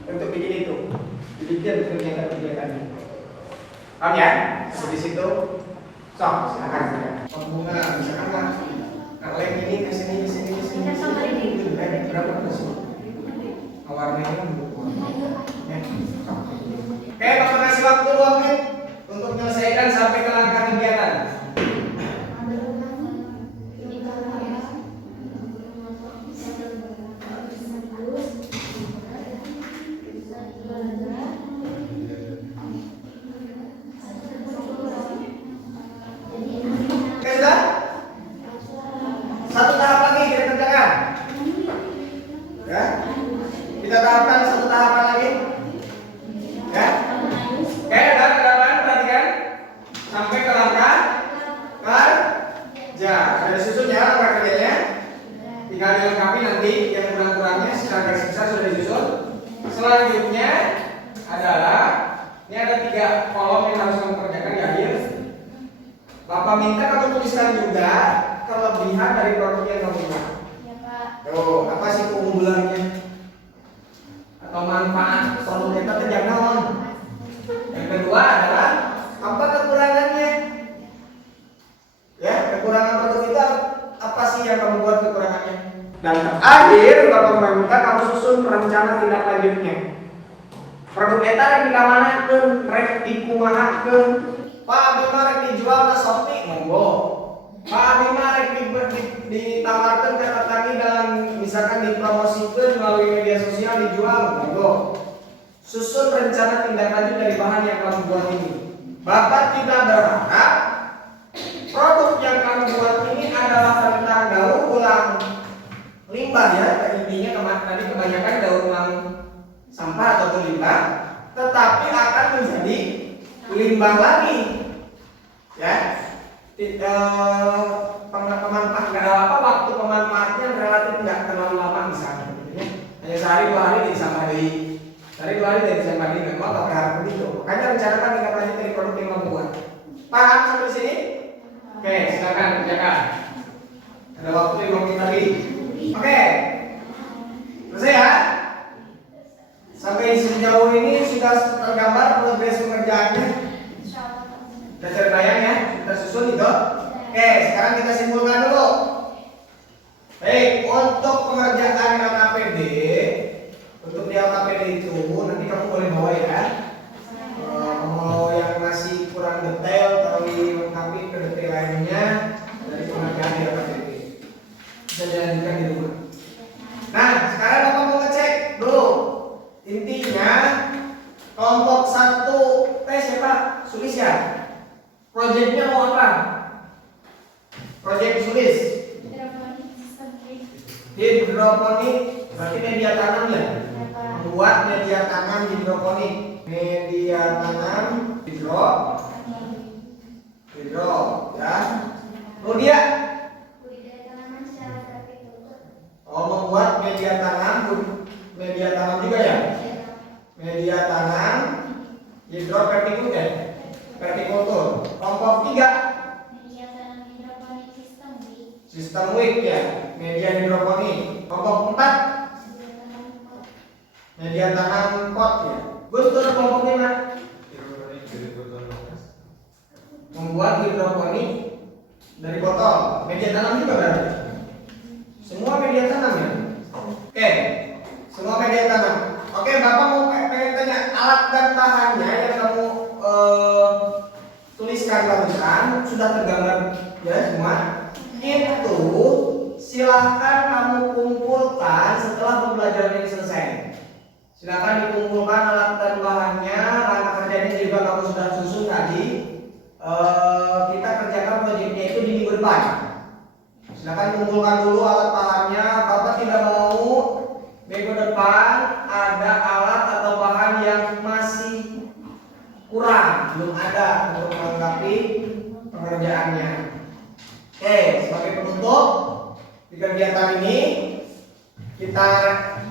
untuk bikin itu? Dibikin kegiatan-kegiatannya. Paham ya? Di situ. Sok, silakan. Pembunga misalkan kan lem ini ke sini berapa ke sini? Warnanya kan ya. Oke, Bapak kasih waktu 2 menit untuk menyelesaikan sampai ke langkah kegiatan. Oke, sudah? Satu tahap lagi kita kerjakan. Ya. Kita terapkan satu tahapan lagi. Ya. Oke, udah kedatangan perhatikan sampai ke langkah kerja. Sudah disusun ya langkah kerjanya. Tinggal dilengkapi nanti yang kurang-kurangnya secara garis besar sudah disusun. Selanjutnya adalah ini ada 3 kolom yang harus kamu kerjakan di akhir. Bapak minta kamu tuliskan juga kelebihan dari produk yang kamu buat. Ya, Pak. Tuh, apa sih keunggulannya? Atau manfaat produk kita terjangkau. Yang kedua adalah apa kekurangannya? Ya, kekurangan produk kita apa sih yang kamu buat kekurangannya? Dan terakhir, Bapak meminta kamu susun rencana tindak lanjutnya. Produk kita yang dikamanakeun, rek dikumahakeun. Pak Bima rek dijual ke Shopee, monggo. Pak Bima rek ditawarkan ke petani dalam misalkan dipromosikan melalui media sosial dijual, monggo. Susun rencana tindak lanjut dari bahan yang kamu buat ini. Bapak tidak berharap produk yang kamu buat ini adalah tentang daur ulang limbah ya, intinya tadi kebanyakan daur ulang sampah atau limbah, tetapi akan menjadi limbah lagi, ya. Pemanfaat nggak ada apa waktu pemanfaatnya relatif nggak terlalu lama misalnya, gitu ya. Hanya sehari 2 hari di sampah deui. Sehari 2 hari dari sampah deui, nggak mau berharap begitu. Makanya rencanakan tindak lanjut dari produk yang kamu buat. Paham sampai sini? Oke, silakan kerjakan. Ada waktu 5 menit lagi. Oke, selesai ya. Sampai sejauh ini sudah tergambar progres pengerjaannya. Sudah terbayang ya, kita susun itu. Oke, sekarang kita simpulkan dulu. Baik, untuk pengerjaan LKPD, untuk di LKPD itu nanti kamu boleh bawa ya. Kalau yang masih kurang detail, tapi lengkapi kedetailannya dari pengerjaan di LKPD. Bisa dilanjutkan di rumah. Nah, sekarang Bapak mau ngecek dulu. Intinya kelompok 1 siapa? Sulis ya? Proyeknya mau apa? Proyek Sulis hidroponik, berarti media tanam ya? Membuat media tanam hidroponik. Media tanam hidro ya. Kemudian membuat media tanam juga ya? Media tanam hidrovertikultur. Kelompok 3 Media tanam hidroponik sistem WIC ya, media hidroponik. Kelompok 4 media tanam pot ya. Betul kelompok 5 membuat hidroponik dari botol. Media tanam juga berarti. Semua media tanam ya. Oke, semua media tanam. Oke, Bapak mau pengen tanya alat dan bahannya yang kamu tuliskan barusan sudah tergambar ya semua. Itu silahkan kamu kumpulkan setelah pembelajaran ini selesai. Silahkan dikumpulkan alat dan bahannya, langkah kerjanya juga kamu sudah susun tadi. Kita kerjakan proyeknya itu di minggu depan. Silahkan kumpulkan dulu alat bahannya. Bapak tidak mau minggu depan ada alat atau bahan yang kegiatan ini kita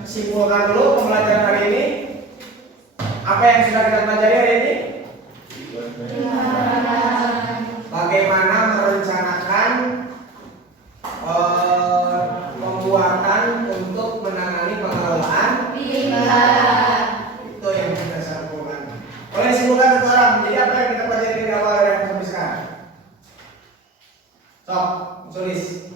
simpulkan dulu pembelajaran hari ini. Apa yang sudah kita pelajari hari ini? Bagaimana merencanakan pembuatan untuk menangani pengelolaan itu yang kita simpulkan. Boleh simpulkan satu orang. Jadi apa yang kita pelajari dari awal dan sampai sekarang? Sok, tulis.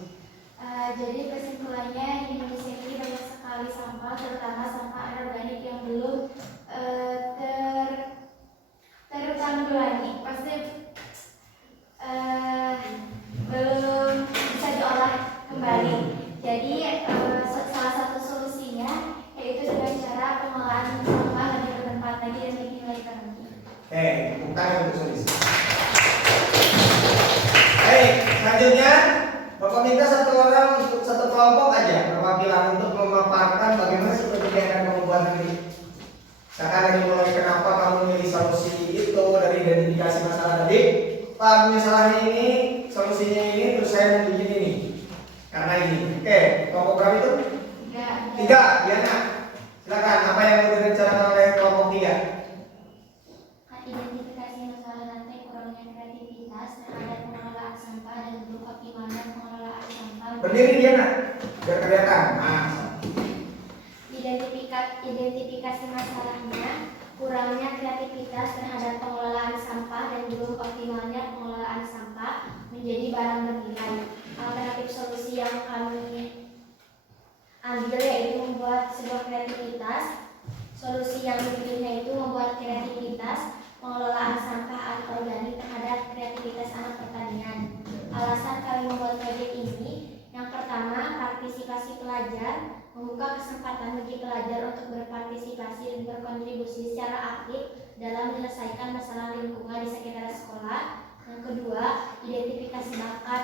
Jadi kesimpulannya di Indonesia ini banyak sekali sampah, terutama sampah anorganik yang belum tertanggulangi, pasti belum bisa diolah kembali. Jadi salah satu solusinya yaitu dengan cara pengolahan sampah lebih bertempat lagi dan dinilai tinggi. Bukan yang tulis. Baik, selanjutnya Bapak minta satu orang untuk satu kelompok aja perwakilan untuk memaparkan bagaimana seperti akan membuat ini. Misalkan dari mulai kenapa kamu memilih solusi itu dari identifikasi masalah tadi. Pak, misalnya ini solusinya ini terus saya mau bikin ini karena ini. Oke, kelompok berapa itu? 3. Diana, silakan. Apa yang mau direncanakan oleh kelompok 3? Identifikasi masalah rantai kurangnya kreativitas terhadap pengelolaan sampah dan belum optimalnya pengelolaan sampah. Berdiri Diana, biar kelihatan. Identifikasi masalahnya kurangnya kreativitas terhadap pengelolaan sampah dan belum optimalnya pengelolaan sampah menjadi barang bernilai. Alternatif solusi yang kami ambil yaitu membuat sebuah kreativitas. Solusi yang dipilihnya itu membuat kreativitas pengelolaan sampah anorganik terhadap kreativitas anak pertanian. Alasan kami membuat proyek ini, yang pertama, partisipasi pelajar, membuka kesempatan bagi pelajar untuk berpartisipasi dan berkontribusi secara aktif dalam menyelesaikan masalah lingkungan di sekitar sekolah. Yang kedua, identifikasi bakat,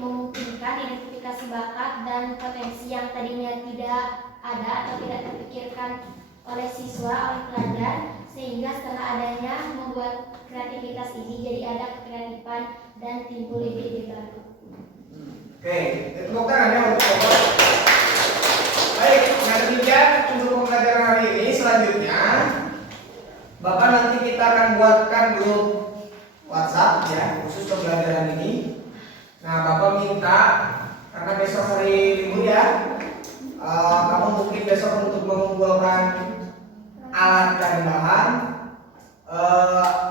memungkinkan identifikasi bakat dan potensi yang tadinya tidak ada atau tidak terpikirkan oleh siswa, oleh pelajar, sehingga setelah adanya membuat kreativitas ini jadi ada kreatifan dan timbul ide-ide baru. Oke, itu bukan untuk baik, nah demikian untuk pembelajaran hari ini. Selanjutnya Bapak nanti kita akan buatkan grup WhatsApp ya khusus pembelajaran ini. Nah Bapak minta karena besok hari libur ya, kamu mungkin besok untuk mengumpulkan alat dan bahan,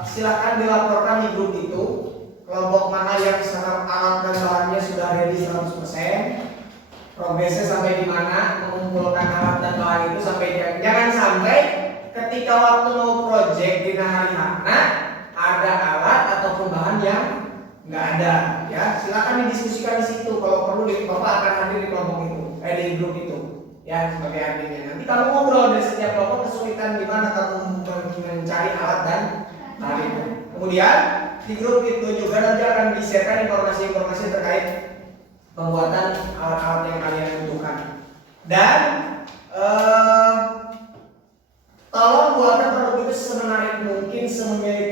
silakan dilaporkan di grup itu kelompok mana yang sangat alat dan bahannya sudah ready 100%, progresnya sampai di mana mengumpulkan alat dan bahan itu sampai jangan sampai ketika waktu mau project di hari Hana ada alat ataupun bahan yang nggak ada ya, silakan didiskusikan di situ. Kalau perlu Bapak akan hadir di kelompok itu, di grup itu ya sebagai adminnya. Nanti kamu ngobrol dari setiap kelompok kesulitan di mana kamu mencari alat dan bahan itu. Kemudian di grup itu juga nanti akan di-share informasi-informasi terkait pembuatan alat-alat yang kalian butuhkan. Dan tolong buatkan produk itu semenarik mungkin,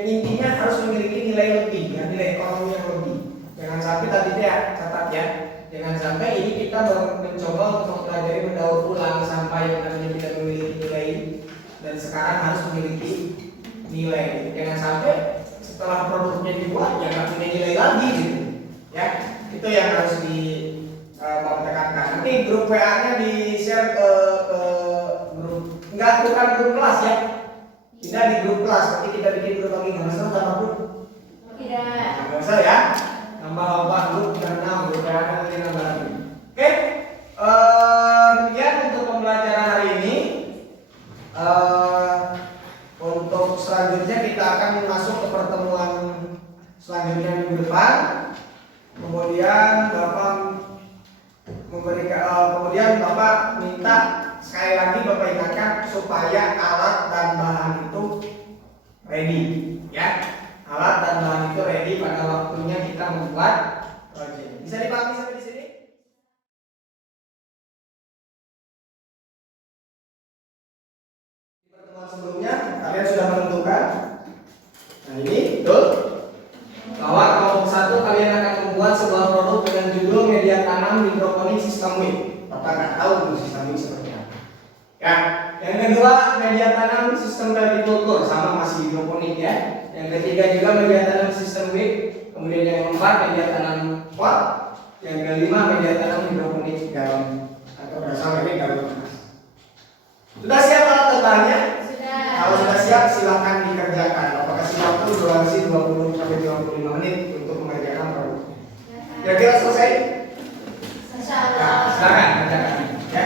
intinya harus memiliki nilai lebih, ya, nilai ekonomi yang lebih. Jangan sampai tadi ya, catat ya, jangan sampai ini kita mencoba untuk mempelajari mendaur ulang sampah yang tadinya tidak memiliki nilai dan sekarang harus memiliki nilai. Jangan sampai setelah produknya dibuat ya nggak punya nilai lagi gitu, ya. Itu yang harus Bapak tekankan. Nanti grup WA-nya di-share ke grup, bukan grup kelas ya, tidak di grup kelas. Nanti kita bikin grup lagi, nggak masalah tambah grup? Tidak. Nggak masalah ya, nambah 4 grup dan 6 grup WA nanti nambah lagi. Oke, demikian untuk pembelajaran hari ini. Untuk selanjutnya kita akan masuk ke pertemuan selanjutnya minggu depan. Kemudian Bapak minta sekali lagi Bapak ingatkan supaya alat dan bahan itu ready, ya. Alat dan bahan itu ready pada waktunya kita membuat project. Bisa dipahami sampai di sini? Di pertemuan sebelumnya kalian sudah menentukan. Nah ini betul bahwa kelompok 1 kalian akan membuat sebuah produk dengan judul media tanam hidroponik sistem WIC. Bapak nggak tahu dulu sistem WIC seperti apa. Ya, yang kedua media tanam sistem vertikultur, sama masih hidroponik ya. Yang ketiga juga media tanam sistem WIC. Kemudian yang keempat media tanam pot. Yang kelima media tanam hidroponik galon atau berasal dari galon panas. Sudah siap alat tentangnya? Sudah. Kalau sudah siap silakan dikerjakan. Bapak kasih waktu durasi 20 sampai 25 menit untuk mengerjakan produknya. Kira-kira selesai? Nah, silakan kerjakan ya.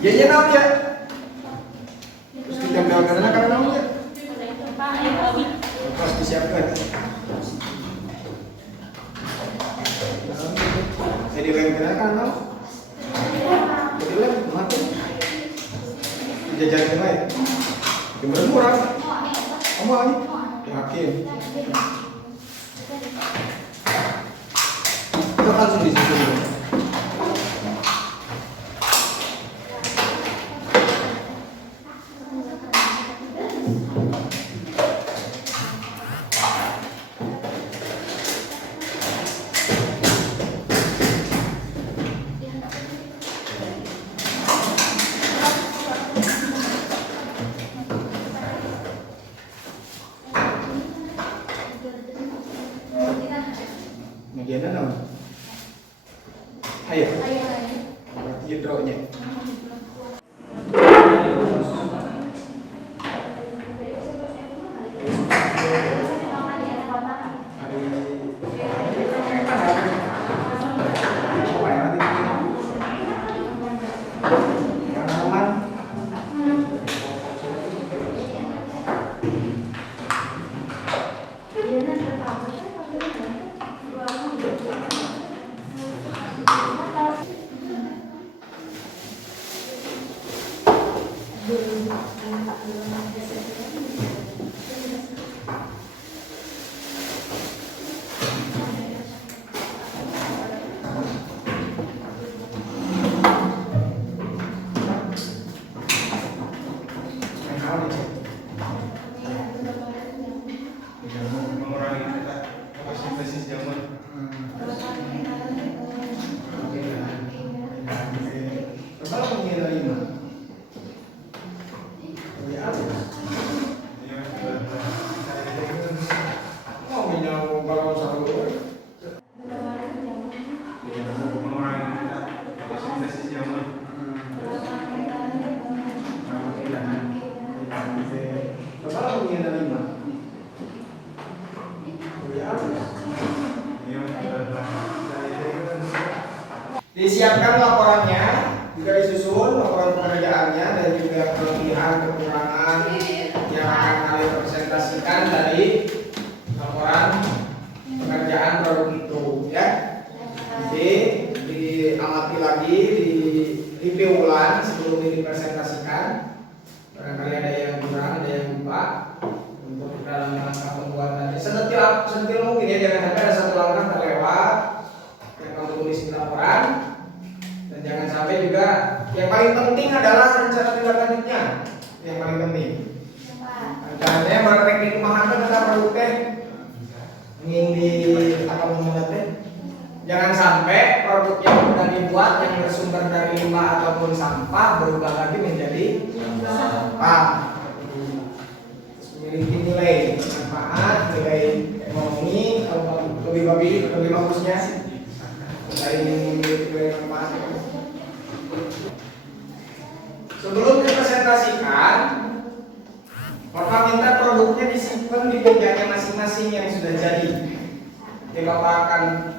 Ya nyenam ya. Terus kita belakang kan namanya. Terus disiapkan. Jadi lem kan tahu? Jadi lem mati. Jajan yang lain. Yang murah. Kamu lagi? Yakin. Kita langsung di situ. Mediana naon? Ayo. Berarti hidronya. Mengurangi fotosintesis jamur. Kalau mengira 5. Mau minyak kalau satu. Mengurangi fotosintesis jamur. Kalau mengira 5. Disiapkan laporannya, juga disusun laporan pengerjaannya dan juga kelebihan kekurangan yang akan kalian presentasikan dari laporan pengerjaan produk itu ya. Jadi diamati lagi, di review ulang sebelum dipresentasikan. Barangkali ada yang kurang, ada yang lupa untuk dalam langkah pembuatannya. Sedetil mungkin ya, jangan sampai ada satu langkah terlewat yang kamu tulis di laporan. Dan jangan sampai juga yang paling penting adalah rencana tindak lanjutnya. Yang paling penting. Rencananya berteknik pemahaman tentang produk teh ingin di apa namanya teh. Jangan sampai produk yang sudah dibuat yang bersumber dari limbah ataupun sampah berubah lagi menjadi sampah. Memiliki nilai manfaat, nilai ekonomi, atau lebih bagusnya dari nilai manfaat. Sebelum dipresentasikan, Bapak minta produknya disimpan di mejanya masing-masing yang sudah jadi. Jadi Bapak akan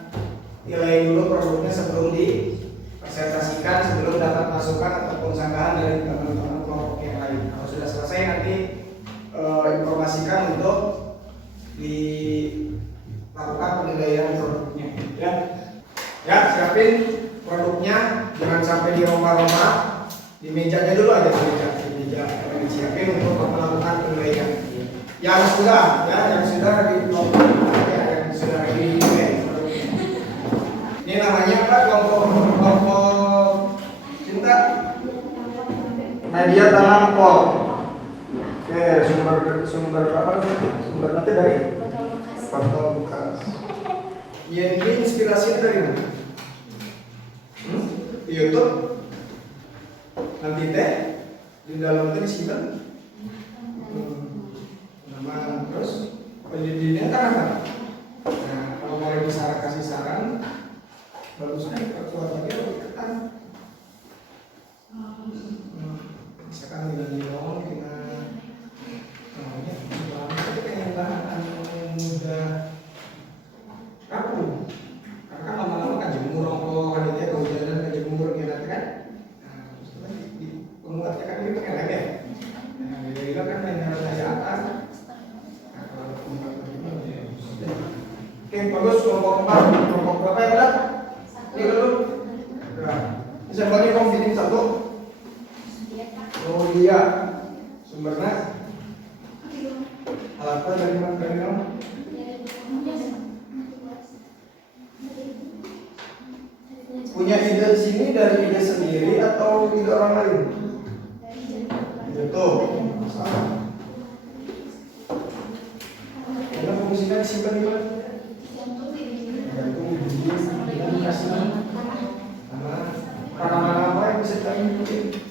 nilai dulu produknya sebelum dipresentasikan, sebelum dapat masukan ataupun sanggahan dari teman-teman kelompok yang lain. Kalau sudah selesai nanti informasikan untuk dilakukan penilaian produknya. Ya, siapin produknya, jangan sampai diromba-romba. Di mejanya dulu aja, di meja sudah disiapin untuk melakukan penilaian. Yang sudah di ini namanya apa? Kelompok cinta media tanam pol. Oke, sumber apa? Sumber nanti dari portal bekas. Ya, ini inspirasinya dari mana? Di YouTube. Nanti teh di dalam itu disimpan. Nama terus pendidikannya kan apa? Nah, kalau mau kasih saran, bagusnya perkuat lagi lebih ketat. Misalkan dengan namanya itu kayak bahan mudah rapuh. Karena kan lama-lama kan jemur rokok kan itu kehujanan kan jemur gitu kan. Nah, terus di penguatnya kan itu kan lagi. Nah, bila kan yang harus dari atas. Nah, kalau penguat lagi sudah. Oke, bagus kelompok 4, kelompok berapa yang udah? Ini dulu. Nah, bisa bagi kamu bikin satu. Oh iya, sumbernya apa dari kamu? Punya ide sini dari ide sendiri atau ide orang lain? Betul. Salah. Karena fungsinya disimpan di mana? Gantung kasih sama tanaman apa yang bisa kita ikutin?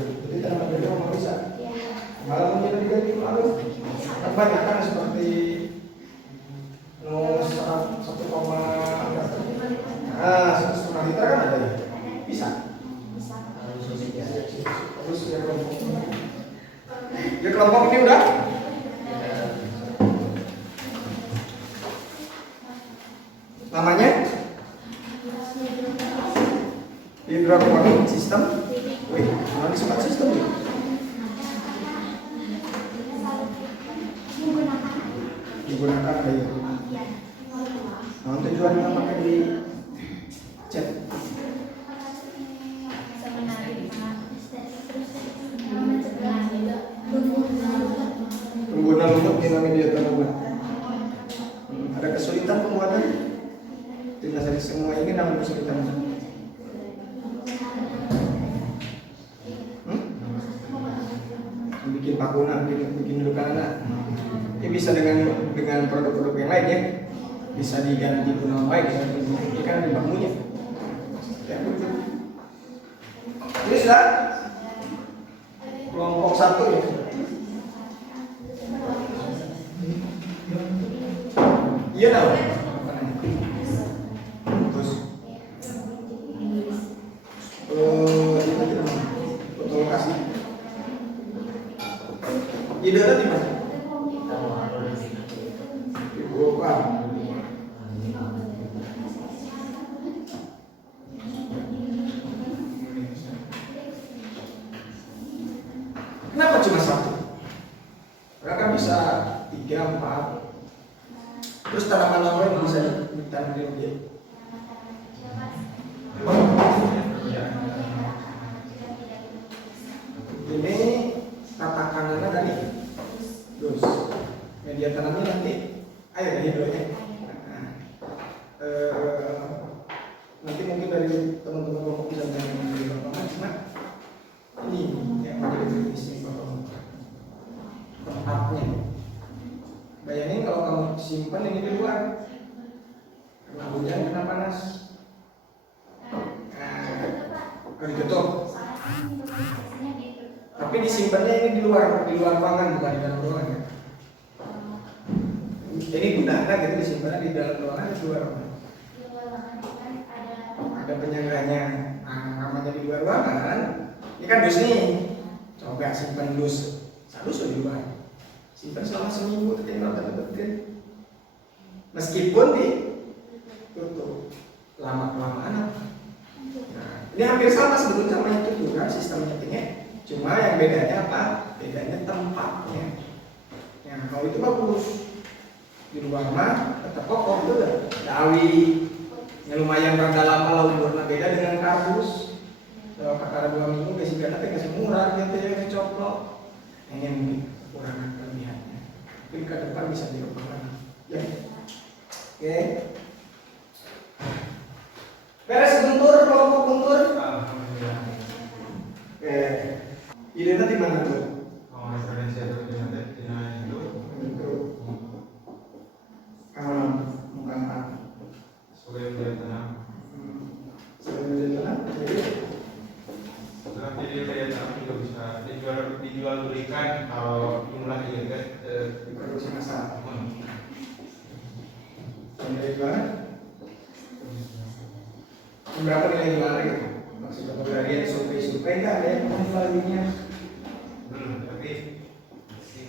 Jadi tanaman dari orang bisa. Malah menjadi diganti lalu. Kebanyakan seperti 1,5 liter kan ada ya? Bisa. Terus ya kelompok. Ya kelompok ini udah. Namanya hidroponik sistem. Wih, mana disebut sistem ya? Digunakan kayu. Nah, tujuannya pakai di chat. Penggunaan untuk nilai media tanaman. Ada kesulitan pembuatan? Tidak dari semua ini namun kesulitan. Bikin pakunan, bikin dudukan. Ini bisa dengan produk-produk yang lain ya. Bisa diganti guna baik, bisa dibuktikan di bambunya. Ini sudah kelompok 1 ya. Iya tahu. Terus lokasi. Ide di mana? Di Bogor. Kenapa cuma 1? Mereka bisa 3, 4. Terus tanaman apa yang bisa ditanam di objek? Ini tatakanannya tadi. Terus media tanamnya nanti. Ayo dari dulunya. Nanti mungkin dari teman-teman kelompok bisa mengambil lapangan cuma ini yang menjadi visi tempatnya. Bayangin kalau kamu simpan ini di luar, kena hujan, kena panas, kalau ditutup. Tapi disimpannya ini di luar ruangan, bukan di dalam ruangan. Jadi gunanya gitu disimpannya di dalam ruangan, di luar ruangan. Ada penyangganya. Nah, namanya di luar ruangan, ini kan dus nih. Coba simpan dus, satu di luar. Simpan selama seminggu betul. Meskipun ditutup lama-kelamaan. Nah, ini hampir sama sebetulnya sama itu juga sistem nyetingnya. Cuma yang bedanya apa? Bedanya tempatnya. Ya, kalau itu bagus di luar mah tetap kokoh itu ada awi. Ya lumayan rada lama lah umurnya, beda dengan kardus. Kalau kata 2 minggu besi gana teh geus murah gitu ya dicoplok. Ini mungkin kekurangan kelebihannya. Mungkin ke depan bisa dirubah lagi. Ya. Oke. Beres guntur, kelompok guntur. Alhamdulillah. Oke. Idenya di mana tuh? Oh, referensi itu di mana? Di mana itu? Kalau bukan apa. Sebagai menjadi tenang. Sebenarnya tenang. Setelah jadi daya tahan juga bisa dijual belikan kalau jumlahnya juga Diproduksi massal. Hmm. Nilai jualnya? Berapa nilai jualnya gitu? Maksudnya kalau lihat survei nggak ada yang menjual ininya? Belum, tapi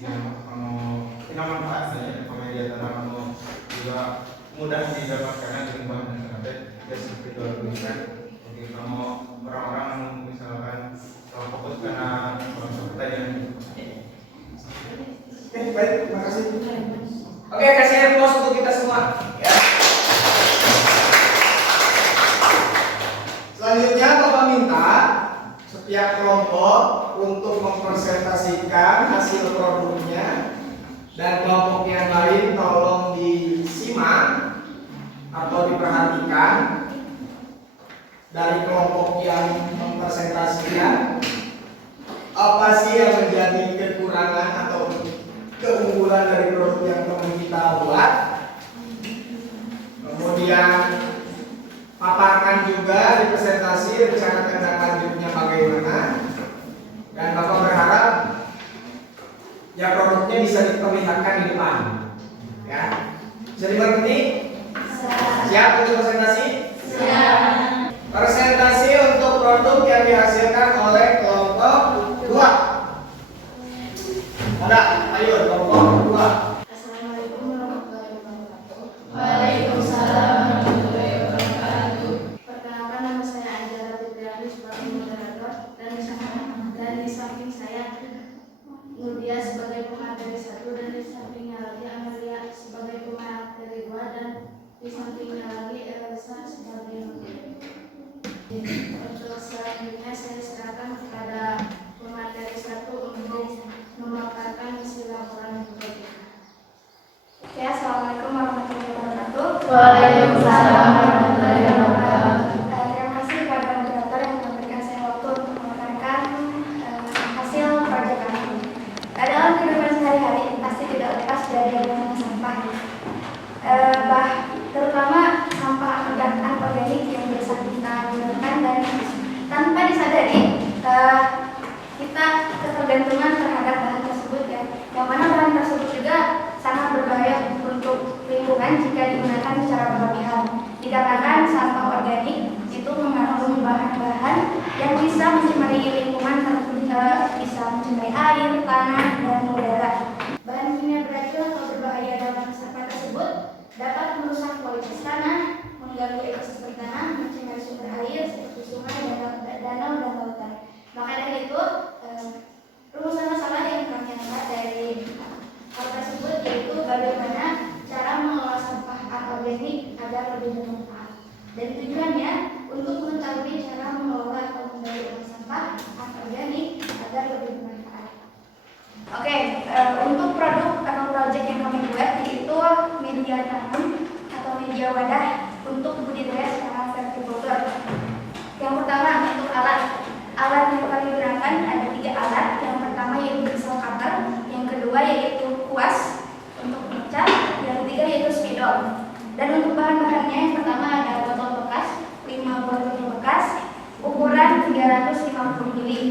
kamu kita manfaatnya media tanam kamu juga mudah didapatkan dengan bahan yang ada dan seperti jual belikan. Jadi kamu orang-orang misalkan kalau fokus karena pertanyaan. Oke, baik, terima kasih. Oke, kasih applause untuk kita semua. Ya. Selanjutnya Bapak minta setiap kelompok untuk mempresentasikan hasil produknya dan kelompok yang lain tolong disimak atau diperhatikan dari kelompok yang mempresentasikan apa sih yang menjadi kekurangan atau keunggulan dari produk yang teman kita buat. Kemudian paparkan juga di presentasi rencana tindak lanjutnya bagaimana, dan Bapak berharap ya produknya bisa diperlihatkan di depan. Ya, bisa dimengerti? Siap untuk presentasi? Siap. Presentasi untuk produk yang dihasilkan oleh kelompok 2. Ada, ayo kelompok 2. Assalamualaikum warahmatullahi wabarakatuh. Waalaikumsalam warahmatullahi wabarakatuh. Perkenalkan, nama saya Anjala Fitriani sebagai moderator dan di samping saya Nurdia sebagai pemateri 1 dan di sampingnya lagi Amelia sebagai pemateri 2 dan di sampingnya lagi Elsa sebagai moderator. Untuk selanjutnya saya serahkan kepada pemateri 1 untuk memaparkan hasil laporan proyek. Oke, assalamualaikum warahmatullahi wabarakatuh. Waalaikumsalam warahmatullahi wabarakatuh. Terima kasih kepada moderator yang memberikan saya waktu untuk memaparkan hasil proyek kami. Dalam kehidupan sehari-hari pasti tidak lepas dari adanya sampah, terutama sampah anorganik yang biasa kita gunakan, dan tanpa disadari kita ketergantungan terhadap bahan tersebut, ya. Yang mana bahan tersebut juga sangat berbahaya untuk lingkungan jika digunakan secara berlebihan. Dikarenakan sampah organik itu mengandung bahan-bahan yang bisa mencemari lingkungan, bisa mencemari air, tanah, dan udara. Bahan kimia beracun atau berbahaya dalam sampah tersebut dapat merusak kualitas tanah, mengganggu ekosistem tanah, mencemari sumber air seperti sungai, danau, dan lautan. Maka dari itu, rumusan masalah yang kami angkat dari hal tersebut yaitu bagaimana cara mengelola sampah anorganik agar lebih bermanfaat. Dan tujuannya untuk mengetahui cara mengelola atau mendaur sampah anorganik agar lebih bermanfaat. Oke, untuk produk atau proyek yang kami buat yaitu media tanam atau media wadah untuk budidaya secara vertikultur. Yang pertama untuk alat yang kami gunakan ada 3 alat. Yang pertama yaitu diesel cutter, yang kedua yaitu kuas untuk mengecat, yang ketiga yaitu spidol. Dan untuk bahan-bahannya yang pertama ada botol bekas, 5 botol bekas ukuran 350 ml.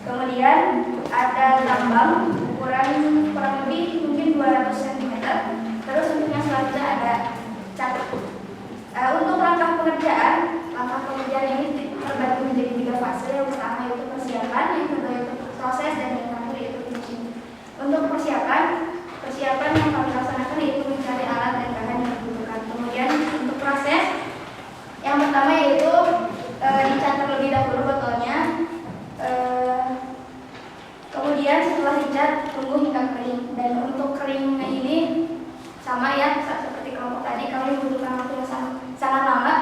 Kemudian ada tambang ukuran kurang lebih mungkin 200 cm. Terus untuk yang selanjutnya ada cat. Untuk langkah pengerjaan ini terbagi menjadi 3 fase. Yang pertama yaitu persiapan, yang kedua yaitu proses, dan yang terakhir yaitu finishing. Untuk persiapan yang kami laksanakan yaitu mencari alat dan bahan yang dibutuhkan. Kemudian untuk proses, yang pertama yaitu dicat terlebih dahulu botolnya. Kemudian setelah dicat tunggu hingga kering. Dan untuk keringnya ini sama ya seperti kelompok tadi, kami membutuhkan waktu yang sangat lama,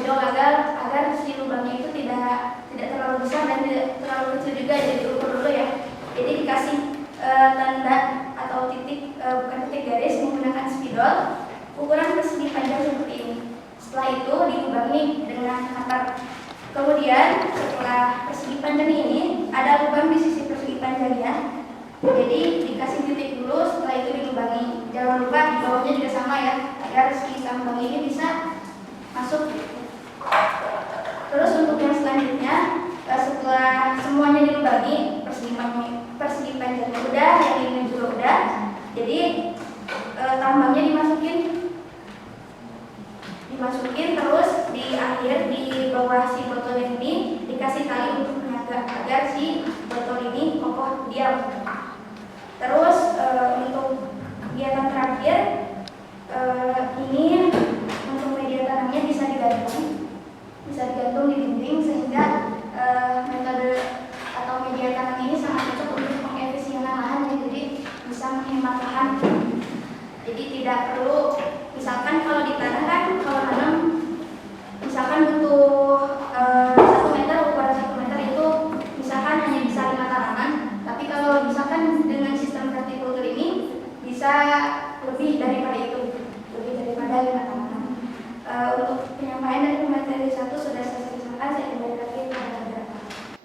spidol agar si lubangnya itu tidak terlalu besar dan tidak terlalu kecil juga, jadi diukur dulu ya. Jadi dikasih tanda atau titik, bukan titik garis, menggunakan spidol ukuran persegi panjang seperti ini. Setelah itu dilubangi dengan cutter. Kemudian setelah persegi panjang ini ada lubang di sisi persegi panjangnya. Jadi dikasih titik dulu, setelah itu dilubangi. Jangan lupa di bawahnya juga sama ya, agar si lubang ini bisa masuk. Terus untuk yang selanjutnya, setelah semuanya dilubangi, persegi panjangnya udah, yang ini juga udah. Jadi tambangnya dimasukin terus di akhir di bawah si botol ini dikasih tali untuk menyangga agar si botol ini kokoh diam. Terus untuk kegiatan terakhir ini untuk media tanamnya bisa digantung di dinding sehingga metode atau media tanam ini sangat cocok untuk pengefisienan lahan, jadi bisa menghemat lahan. Jadi tidak perlu, misalkan kalau di tanah kan kalau tanam misalkan butuh 1 meter, ukuran 1 meter itu misalkan hanya bisa 5 tanaman, tapi kalau misalkan dengan sistem vertikultur ini bisa lebih daripada itu, lebih daripada 5 tanaman. Untuk penyampaian dari materi 1 sudah selesai disampaikan, saya kembali lagi kepada beberapa.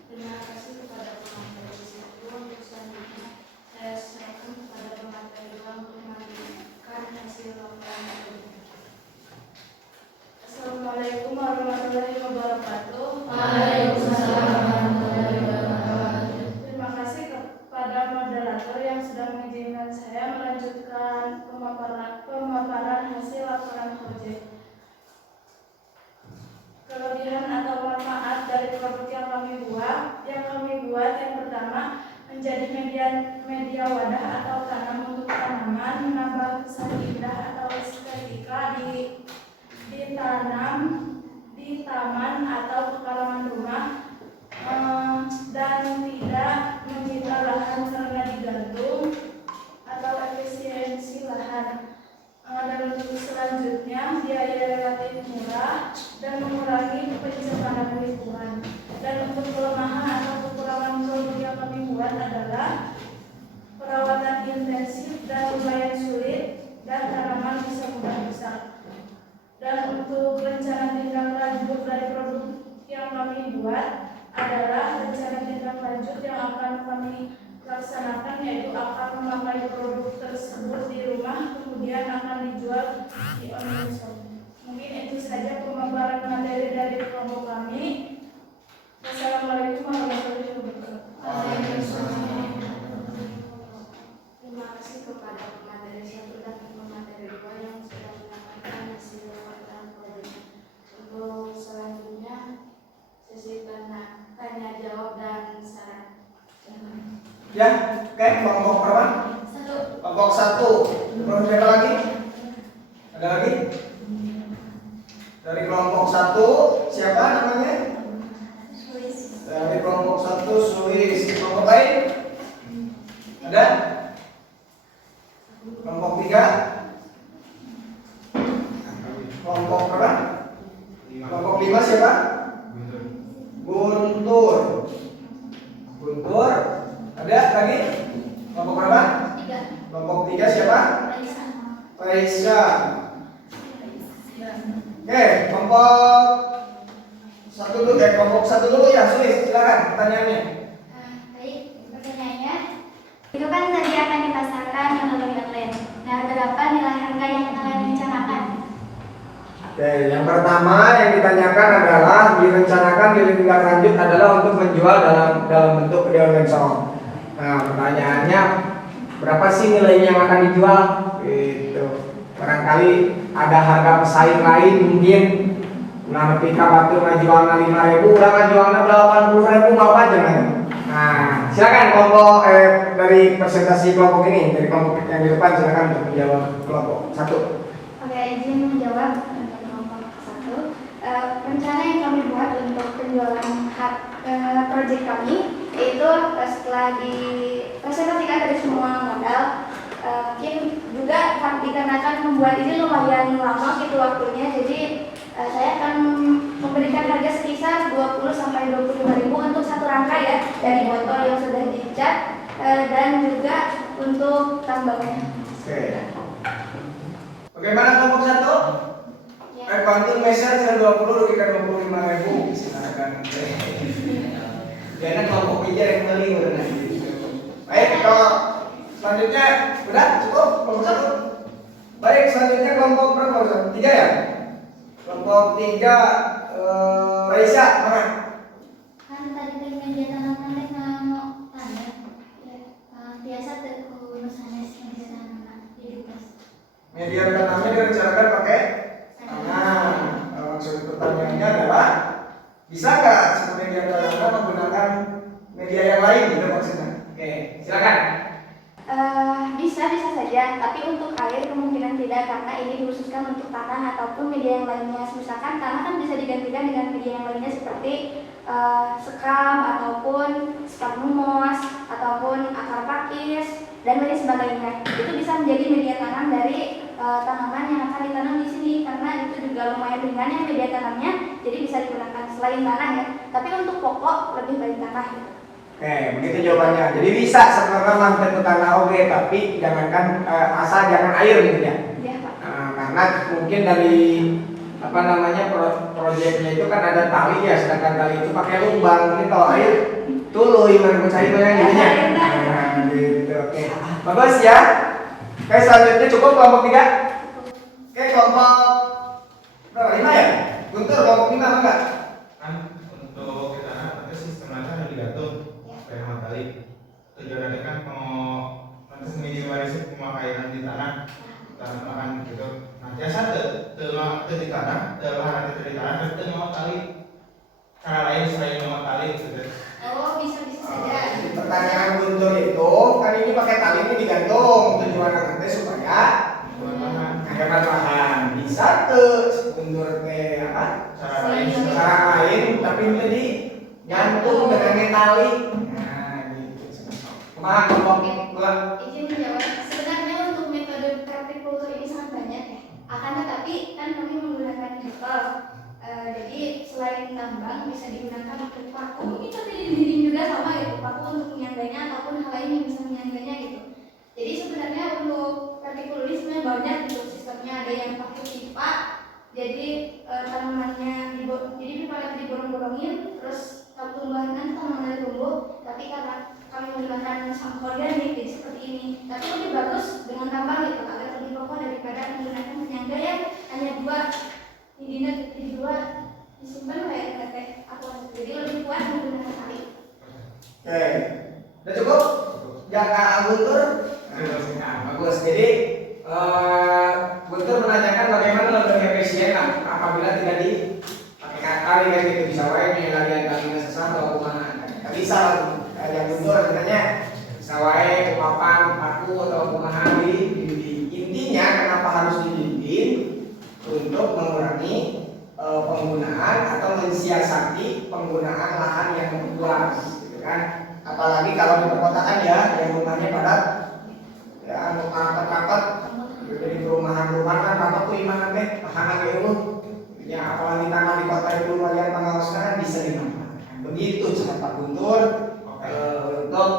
Terima kasih kepada pemateri 1. Untuk selanjutnya saya serahkan kepada pemateri 2 untuk memberikan hasil laporan. Assalamualaikum warahmatullahi wabarakatuh. Waalaikumsalam warahmatullahi wabarakatuh. Terima kasih kepada moderator yang sudah mengizinkan saya melanjutkan pemaparan hasil laporan proyek. Kelebihan atau manfaat dari produk yang kami buat yang pertama, menjadi media wadah atau tanam untuk tanaman, menambah kesan indah atau estetika ditanam di taman atau pekarangan rumah, dan tidak menyita lahan karena digantung atau efisiensi lahan. Dan untuk selanjutnya, biaya relatif murah dan mengurangi pencemaran lingkungan. Dan untuk kelemahan atau kekurangan produk yang kami buat adalah perawatan intensif dan lumayan sulit dan tanaman bisa mudah rusak. Dan untuk rencana tindak lanjut dari produk yang kami buat adalah rencana tindak lanjut yang akan kami laksanakan, yaitu akan memakai produk tersebut di rumah, kemudian akan dijual di online shop. Mungkin itu saja pemaparan materi dari kelompok kami. Wassalamualaikum warahmatullahi wabarakatuh. Terima kasih kepada pemateri 1 dan pemateri 2 yang sudah menyampaikan hasil laporan proyek. Untuk selanjutnya sesi tanya jawab dan saran. Ya, oke, kelompok berapa? 1. Kelompok 1. Belum ada lagi? Ada lagi? Dari kelompok 1 siapa namanya? Dari kelompok 1 Suis. Kelompok lain? Ada? Kelompok 3? Kelompok berapa? Kelompok 5 siapa? Guntur. Guntur. Ada lagi? Kelompok berapa? 3. Kelompok 3 siapa? Raisa. Oke, kelompok 1 dulu. Kelompok 1 dulu ya, Suis. Silakan pertanyaannya. Baik, pertanyaannya. Itu kan tadi akan dipasarkan melalui online. Nah, berapa nilai harga yang kalian rencanakan? Oke, yang pertama yang ditanyakan adalah direncanakan tindak lanjut adalah untuk menjual dalam bentuk di online shop. Nah, pertanyaannya berapa sih nilainya yang akan dijual? Gitu. Barangkali ada harga pesaing lain mungkin. Nah, ketika Batur ngajualnya 5.000, udah ngajualnya 80.000, nggak apa aja kan? Nah, silakan kelompok dari presentasi kelompok ini, dari kelompok yang di depan silakan untuk menjawab kelompok 1. Oke, izin menjawab untuk kelompok 1. Rencana yang kami buat untuk penjualan proyek kami yaitu setelah dipresentasikan dari semua modal, mungkin juga dikarenakan membuat ini lumayan lama gitu waktunya, jadi saya akan harga sekitar 20 sampai 25.000 untuk satu rangka ya, dari botol yang sudah dicat dan juga untuk tambangnya. Oke. Bagaimana kelompok 1? Accounting measure sudah 20 rugikan 25.000. Silakan. Jangan kelompok pijar yang beli udah nanti. Baik, kalau selanjutnya udah cukup kelompok 1. Baik, selanjutnya kelompok berapa? 3 ya? Kelompok 3 Raisa, mana? Kan tadi media tanaman mau tanda ya, biasa urusannya media tanaman di kelas. Media tanamnya direncanakan pakai tangan. Maksud pertanyaannya adalah bisa nggak si media tanamnya menggunakan media yang lain gitu maksudnya? Oke, silakan. Bisa saja, tapi untuk air kemungkinan tidak karena ini dikhususkan untuk tanah ataupun media yang lainnya. Misalkan tanah kan bisa digantikan dengan media yang lainnya seperti sekam ataupun sphagnum moss ataupun akar pakis dan lain sebagainya. Itu bisa menjadi media tanam dari tanaman yang akan ditanam di sini karena itu juga lumayan ringan ya media tanamnya, jadi bisa digunakan selain tanah ya. Tapi untuk pokok lebih baik tanah. Ya. Oke, begitu jawabannya. Jadi bisa sebenarnya mampir ke tanah oke, tapi jangankan asal jangan air gitu ya. Iya, Pak. Karena mungkin dari apa namanya proyeknya itu kan ada tali ya, sedangkan tali itu pakai lubang. Ini kalau air tuluy mencari banyak gitu ya. Gitu. Oke. Bagus ya. Oke, selanjutnya cukup kelompok 3. Oke, kelompok berapa? 5 ya? Guntur kelompok 5 apa enggak? Kan untuk kita nanti sistem ada digantung kayak sama tali. Tujuannya kan mau nanti minimalisir pemakaian di tanah makan gitu. Nah biasa di tanah, lahan di tanah tapi mau tali cara lain selain mau tali gitu. Oh, bisa saja. Pertanyaan Guntur itu kan ini pakai tali ini digantung tujuannya nanti supaya hemat lahan. Bisa tuh Guntur apa? Cara lain tapi ini tadi gantung dengan tali. Nah, gitu. Kumaha kelompok dua? Izin menjawab. Sebenarnya untuk metode hortikultur ini sangat banyak ya. Akan tetapi kan kami menggunakan hekel. Jadi selain tambang bisa digunakan untuk paku. Ini seperti dinding juga sama gitu. Paku untuk menyangganya ataupun hal lain yang bisa menyangganya gitu. Jadi sebenarnya untuk hortikultur ini sebenarnya banyak gitu sistemnya. Ada yang pakai pipa. Jadi tanamannya jadi pipa itu dibolong-bolongin, terus tumbuhan tanamannya tumbuh. Tapi karena kami menggunakan sampel organik jadi seperti ini. Tapi lebih bagus dengan tambang gitu, agar lebih kokoh daripada menggunakan penyangga yang hanya dua disimpan kayak teh apa. Jadi lebih kuat menggunakan tali. Oke, udah cukup? Jangan Guntur. Nah, bagus. Jadi Guntur menanyakan bagaimana lebih efisien apabila tidak dipakai tali kan gitu, bisa wae nih larian talinya sesat atau kemana. Nggak bisa yang Guntur sebenarnya bisa wae papan paku atau kumaha di intinya kenapa harus didinding untuk mengurangi penggunaan atau mensiasati penggunaan lahan yang luas gitu kan. Apalagi kalau di perkotaan ya yang rumahnya padat ya untuk rapat-rapat jadi perumahan-perumahan kan rapat tuh iman teh tahanan itu ya apalagi tanah di kota itu lumayan pengawasnya kan bisa dimanfaatkan. Begitu cara Pak Guntur untuk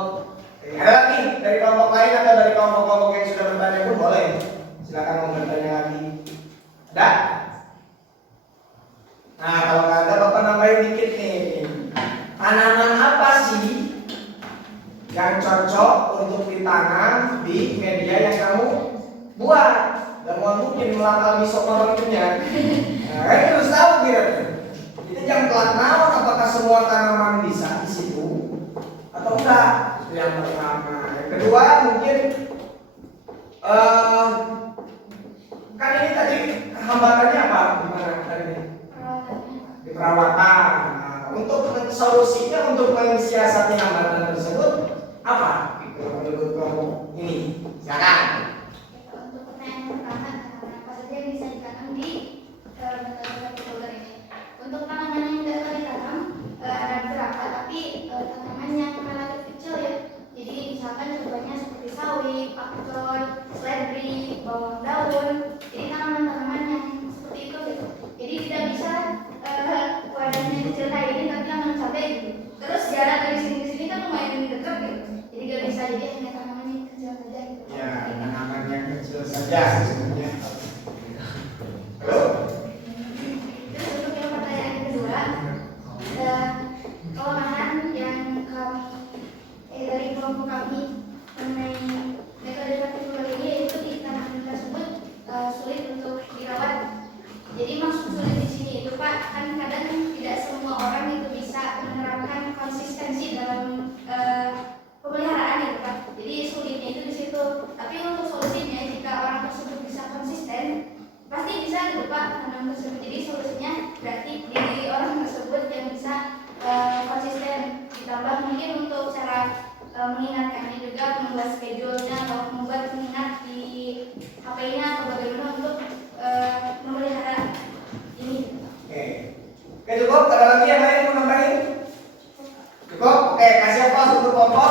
ada lagi dari kelompok lain atau dari kelompok-kelompok yang sudah bertanya pun boleh. Silakan mau bertanya lagi. Ada? Nah kalau nggak ada Bapak nambahin dikit nih. Tanaman apa sih yang cocok untuk ditanam di media yang kamu buat? Dan mau mungkin melangkah di sokoronnya. Nah, harus tahu gitu. Itu jangan telat naon apakah semua tanaman bisa di situ atau enggak? Itu yang pertama. Yang kedua mungkin kan ini tadi hambatannya apa? Gimana tadi? Di perawatan. Nah, untuk solusinya untuk mensiasati hambatan tersebut apa? Menurut kelompok ini, silakan. Untuk pertanyaan pertama, apa saja yang bisa ditanam di metode hortikultur ini? Untuk tanaman yang tidak boleh ditanam ada beberapa, tapi tanaman yang relatif kecil ya. Jadi misalkan contohnya seperti sawi, pakcoy, seledri, bawang daun. Jadi tanaman-tanaman yang seperti itu gitu. Jadi tidak bisa wadahnya tersebut. Jadi solusinya berarti diri orang tersebut yang bisa konsisten. Ditambah mungkin untuk cara mengingatkannya juga, membuat schedule-nya atau membuat pengingat di HP-nya atau bagaimana untuk memelihara ini. Oke. Oke, cukup. Ada lagi yang lain mau nambahin? Cukup. Oke, kasih aplaus untuk kelompok.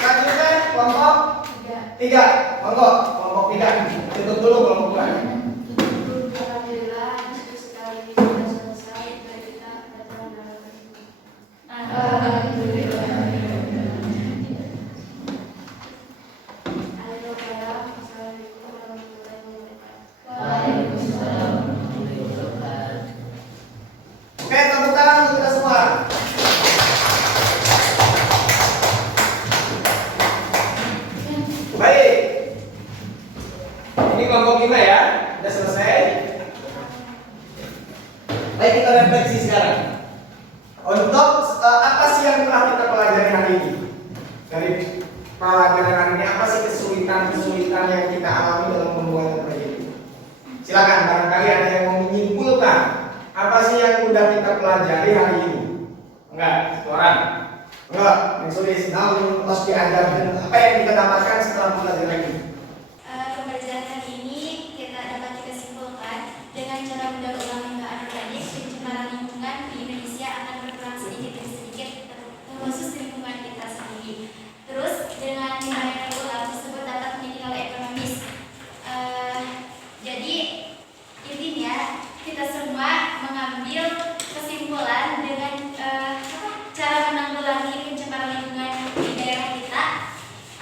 Selanjutnya kelompok 3. Monggo, kelompok 3. Tutup dulu kelompok 2. Alhamdulillah, diskusi sekali ini sudah selesai. Baik, kita datang dalam Assalamualaikum warahmatullahi wabarakatuh. Oke, tepuk tangan untuk kita semua. Baik. Ini kelompok 5 ya. Sudah selesai. Baik, kita refleksi sekarang. Untuk apa sih yang telah kita pelajari hari ini? Dari pelajaran hari ini, apa sih kesulitan-kesulitan yang kita alami dalam membuat proyek ini? Silakan, barangkali ada yang mau menyimpulkan apa sih yang sudah kita pelajari hari ini? Enggak, satu orang. Enggak, yang sulit. Nah, harus diajarkan apa yang kita dapatkan setelah pelajaran ini. Pembelajaran hari ini kita dapat kita simpulkan dengan cara mendaur ulang limbah anorganik, pencemaran lingkungan di Indonesia akan berkurang sedikit demi sedikit, terkhusus di lingkungan kita sendiri. Terus dengan limbah yang terulang tersebut dapat menjadi nilai ekonomis. Jadi intinya kita semua mengambil kesimpulan dengan cara menanggulangi pencemaran lingkungan di daerah kita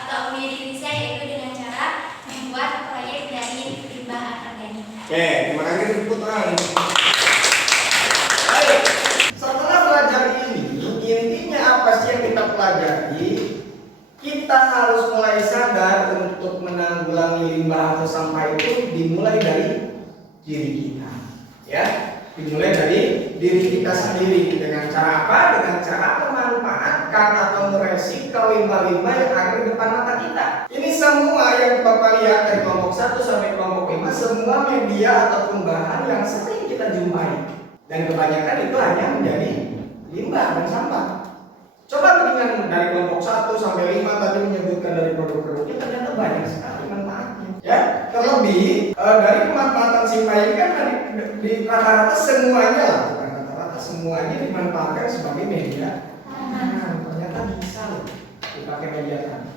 atau di Indonesia, yaitu dengan cara membuat proyek dari limbah anorganik. Oke, terima kasih tepuk tangan. Baik, setelah belajar ini, intinya apa sih yang kita pelajari? Kita harus mulai sadar untuk menanggulangi limbah atau sampah itu dimulai dari diri kita, ya. Dimulai dari diri kita sendiri. Dengan cara apa? Dengan cara memanfaatkan atau meresikal limbah-limbah yang ada di depan mata kita. Ini semua yang Bapak lihat dari kelompok 1 sampai kelompok 5, semua media ataupun bahan yang sering kita jumpai. Dan kebanyakan itu hanya menjadi limbah dan sampah. Coba dengan dari kelompok 1 sampai 5 tadi menyebutkan dari produk-produknya, ternyata banyak sekali manfaatnya. Ya, terlebih dari pemanfaatan limbah ini kan di rata-rata semuanya lah, bukan rata-rata semuanya dimanfaatkan sebagai media tanam. Ternyata bisa loh dipakai media tanam.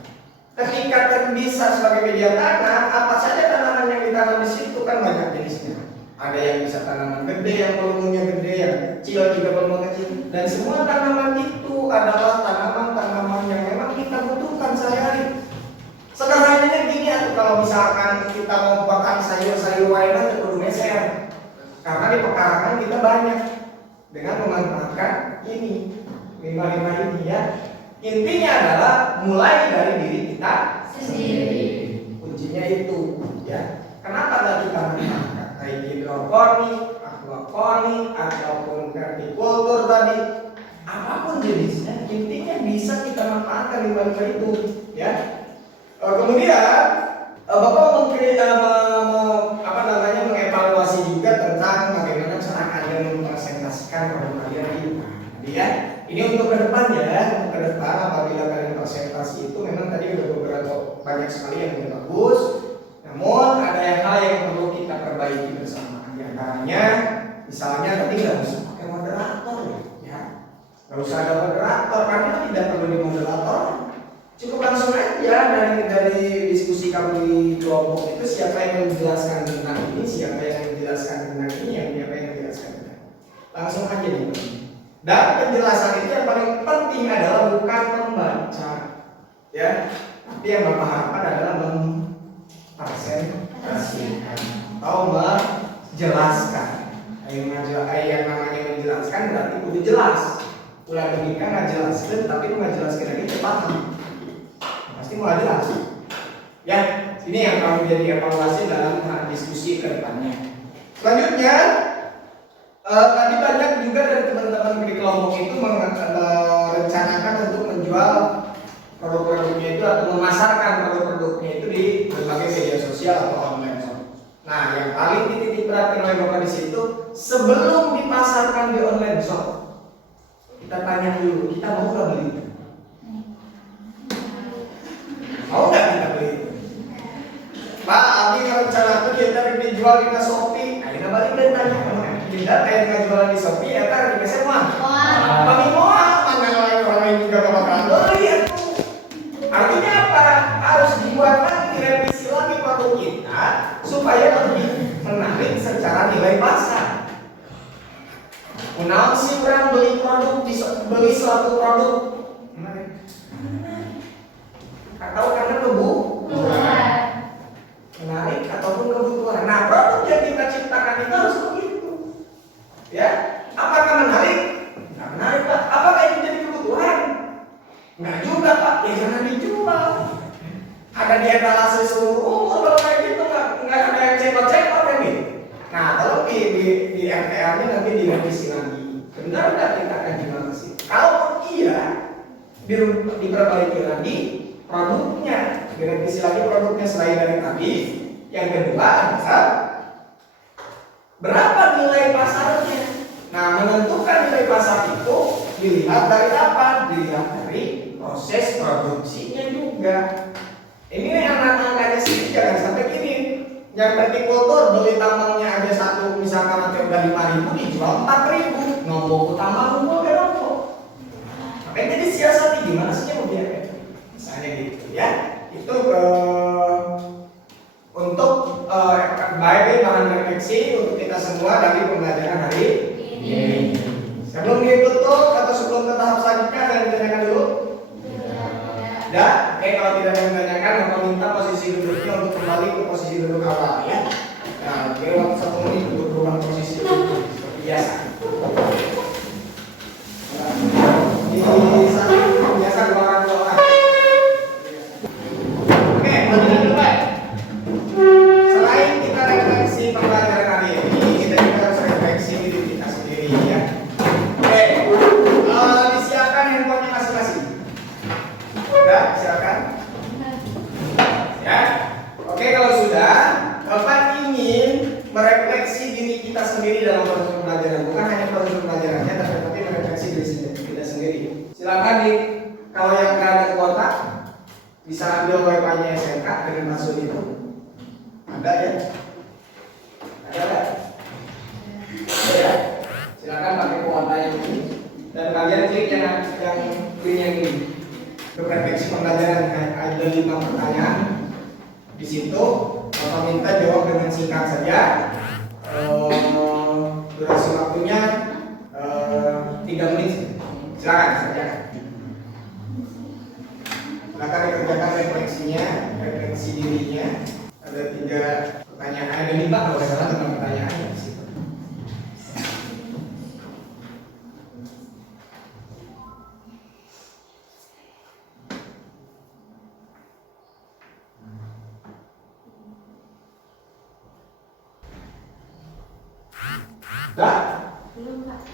Ketika bisa sebagai media tanam, apa saja tanaman yang ditanam di situ kan banyak jenisnya. Ada yang bisa tanaman gede, yang volumenya gede, yang kecil juga volume kecil. Dan semua tanaman itu adalah tanaman-tanaman yang memang kita butuhkan sehari-hari. Sederhananya gini, atau kalau misalkan kita mau makan sayur-sayuran itu kudu meser. Karena di pekarangan kita banyak dengan memanfaatkan ini limbah-limbah ini ya. Intinya adalah mulai dari diri kita sendiri. Kuncinya itu ya. Kenapa tadi kita manfaatkan kayak hidroponik, aquaponik ataupun vertikultur tadi, apapun jenisnya, intinya bisa kita manfaatkan limbah-limbah itu ya. Kemudian Bapak mengevaluasi juga tentang bagaimana cara kalian mempresentasikan produk kalian ini. Jadi ya, ini untuk ke depan ya, untuk ke depan apabila kalian presentasi itu memang tadi udah beberapa banyak sekali yang udah bagus. Namun ada hal yang perlu kita perbaiki bersama. Di antaranya, misalnya tadi nggak usah pakai moderator ya, nggak usah ada moderator karena tidak perlu di moderator. Cukup langsung aja dari diskusi kami di kelompok itu, siapa yang menjelaskan tentang ini, siapa yang menjelaskan tentang ini, siapa yang menjelaskan tentang ini. Langsung aja nih. Dan penjelasan itu yang paling penting adalah bukan membaca, ya, tapi yang Bapak harapkan adalah mempresentasikan atau menjelaskan. Yang namanya menjelaskan berarti udah jelas. Ulah demikian nggak jelaskan, tapi nggak jelaskan lagi cepat. Pasti mulai jelas. Ya, ini yang kami jadi evaluasi dalam diskusi ke depannya. Selanjutnya, tadi banyak juga dari teman-teman di kelompok itu merencanakan untuk menjual produk-produknya itu atau memasarkan produk-produknya itu di berbagai media sosial atau online shop. Nah, yang paling dititik beratkan oleh Bapak di situ, sebelum dipasarkan di online shop, kita tanya dulu, kita mau nggak beli itu? Mau nggak kita beli itu? Pak, Abi kalau cara itu dia tadi dijual di Shopee, akhirnya balik dan tanya, tidak kayak dengan jualan di Shopee, ya kan di semua. Kami mau mana orang lain juga gak bakalan beli ya. Artinya apa? Harus dibuat lagi, direvisi lagi produk kita supaya lebih menarik secara nilai pasar. Kenapa sih orang beli produk, beli suatu produk menarik? Atau karena kebutuhan, menarik ataupun kebutuhan. Nah, produk yang kita ciptakan itu harus begitu. Ya, apakah menarik? Nggak menarik, Pak. Apakah itu jadi kebutuhan? Nggak juga, Pak. Ya jangan dijual. Ada di etalase seluruh umur kalau kayak gitu nggak ada yang cekot-cekot kan gitu. Nah, kalau di RTL-nya nanti direvisi lagi. Benar nggak kita akan jual ke situ? Kalau iya, diperbaiki lagi produknya, direvisi lagi produknya selain dari tadi. Yang kedua adalah berapa nilai pasarnya. Nah, menentukan nilai pasar itu dilihat dari apa? Dilihat dari proses produksinya juga. Ini anak-anaknya sih jangan sampai gini. Yang vertikultur beli tambangnya aja satu, misalkan nanti udah 5.000 dijual 4.000. Nombok tambang nombok ya nombok. Makanya disiasati gimana sih mau biar misalnya gitu ya. Itu untuk baik bahan refleksi untuk kita semua dari pembelajaran hari ini. Sebelum ditutup atau sebelum ke tahap selanjutnya ada yang ditanyakan dulu? Tidak. Oke, kalau tidak ada yang ditanyakan, maka minta posisi duduknya untuk kembali ke posisi duduk awal ya. Nah, oke, waktu 1 menit untuk berubah posisi duduk seperti biasa. Biasa keluaran doa. Oke, begini dulu Pak. Selain kita refleksi pembelajaran hari ini, kita juga harus refleksi diri kita sendiri ya. Oke, disiapkan handphonenya masing-masing. Sudah, silakan. Ya. Oke, kalau sudah, Bapak ingin merefleksi diri kita sendiri dalam proses pembelajaran, bukan hanya proses pembelajarannya, tapi merefleksi diri kita sendiri. Silakan kalau yang nggak ada kuota, bisa ambil wifi-nya SMK dengan masuk itu. Ada ya? Ada nggak? Ada ya? Silakan pakai kuota yang ini dan kalian klik yang link yang ini. Refleksi pembelajaran ada 5 pertanyaan. Di situ Bapak minta jawab dengan singkat saja. Durasi waktunya 3 menit. Silakan saja. Silakan dikerjakan refleksinya, refleksi dirinya. Ada 3 pertanyaan, ada 5 kalau saya salah tentang pertanyaan di situ. Dah? Belum, Pak.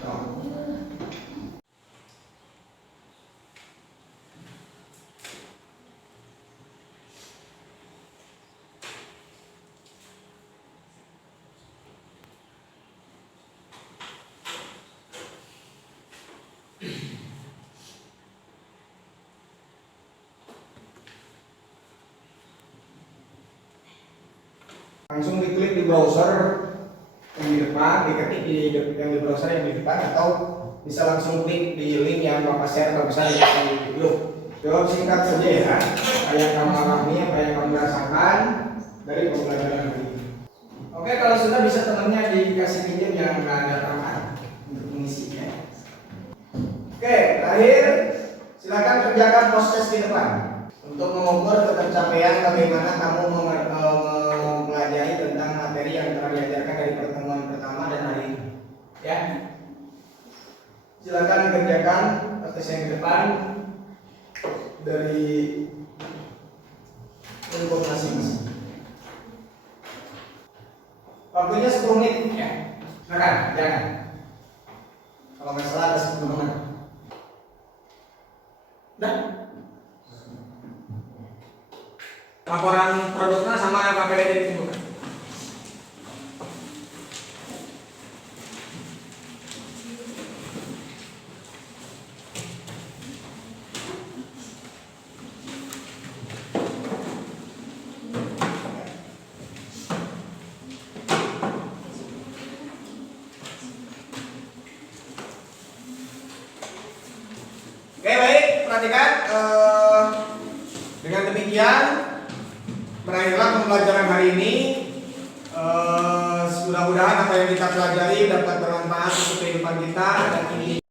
Langsung diklik di browser yang di depan, diketik yang di browser yang di depan, atau bisa langsung klik di link yang Bapak share atau bisa di video. Jawab singkat saja ya, apa yang kamu alami, apa yang kamu rasakan dari pembelajaran hari ini. Oke, kalau sudah bisa temannya dikasih pinjam yang nggak ada tambahan untuk mengisinya. Oke, terakhir silakan kerjakan proses di depan untuk mengukur ketercapaian bagaimana kamu mempelajari tentang materi yang telah diajarkan dari pertemuan pertama dan hari ini. Ya, silakan kerjakan proses yang di depan dari handphone masing-masing. Waktunya 10 menit ya. Silakan, jangan. Kalau nggak salah ada 10 menit. Dah. Laporan produknya sama KPD dikumpulkan. perhatikan, dengan demikian berakhirlah pembelajaran hari ini. Mudah-mudahan apa yang kita pelajari dapat bermanfaat untuk kehidupan kita dan ini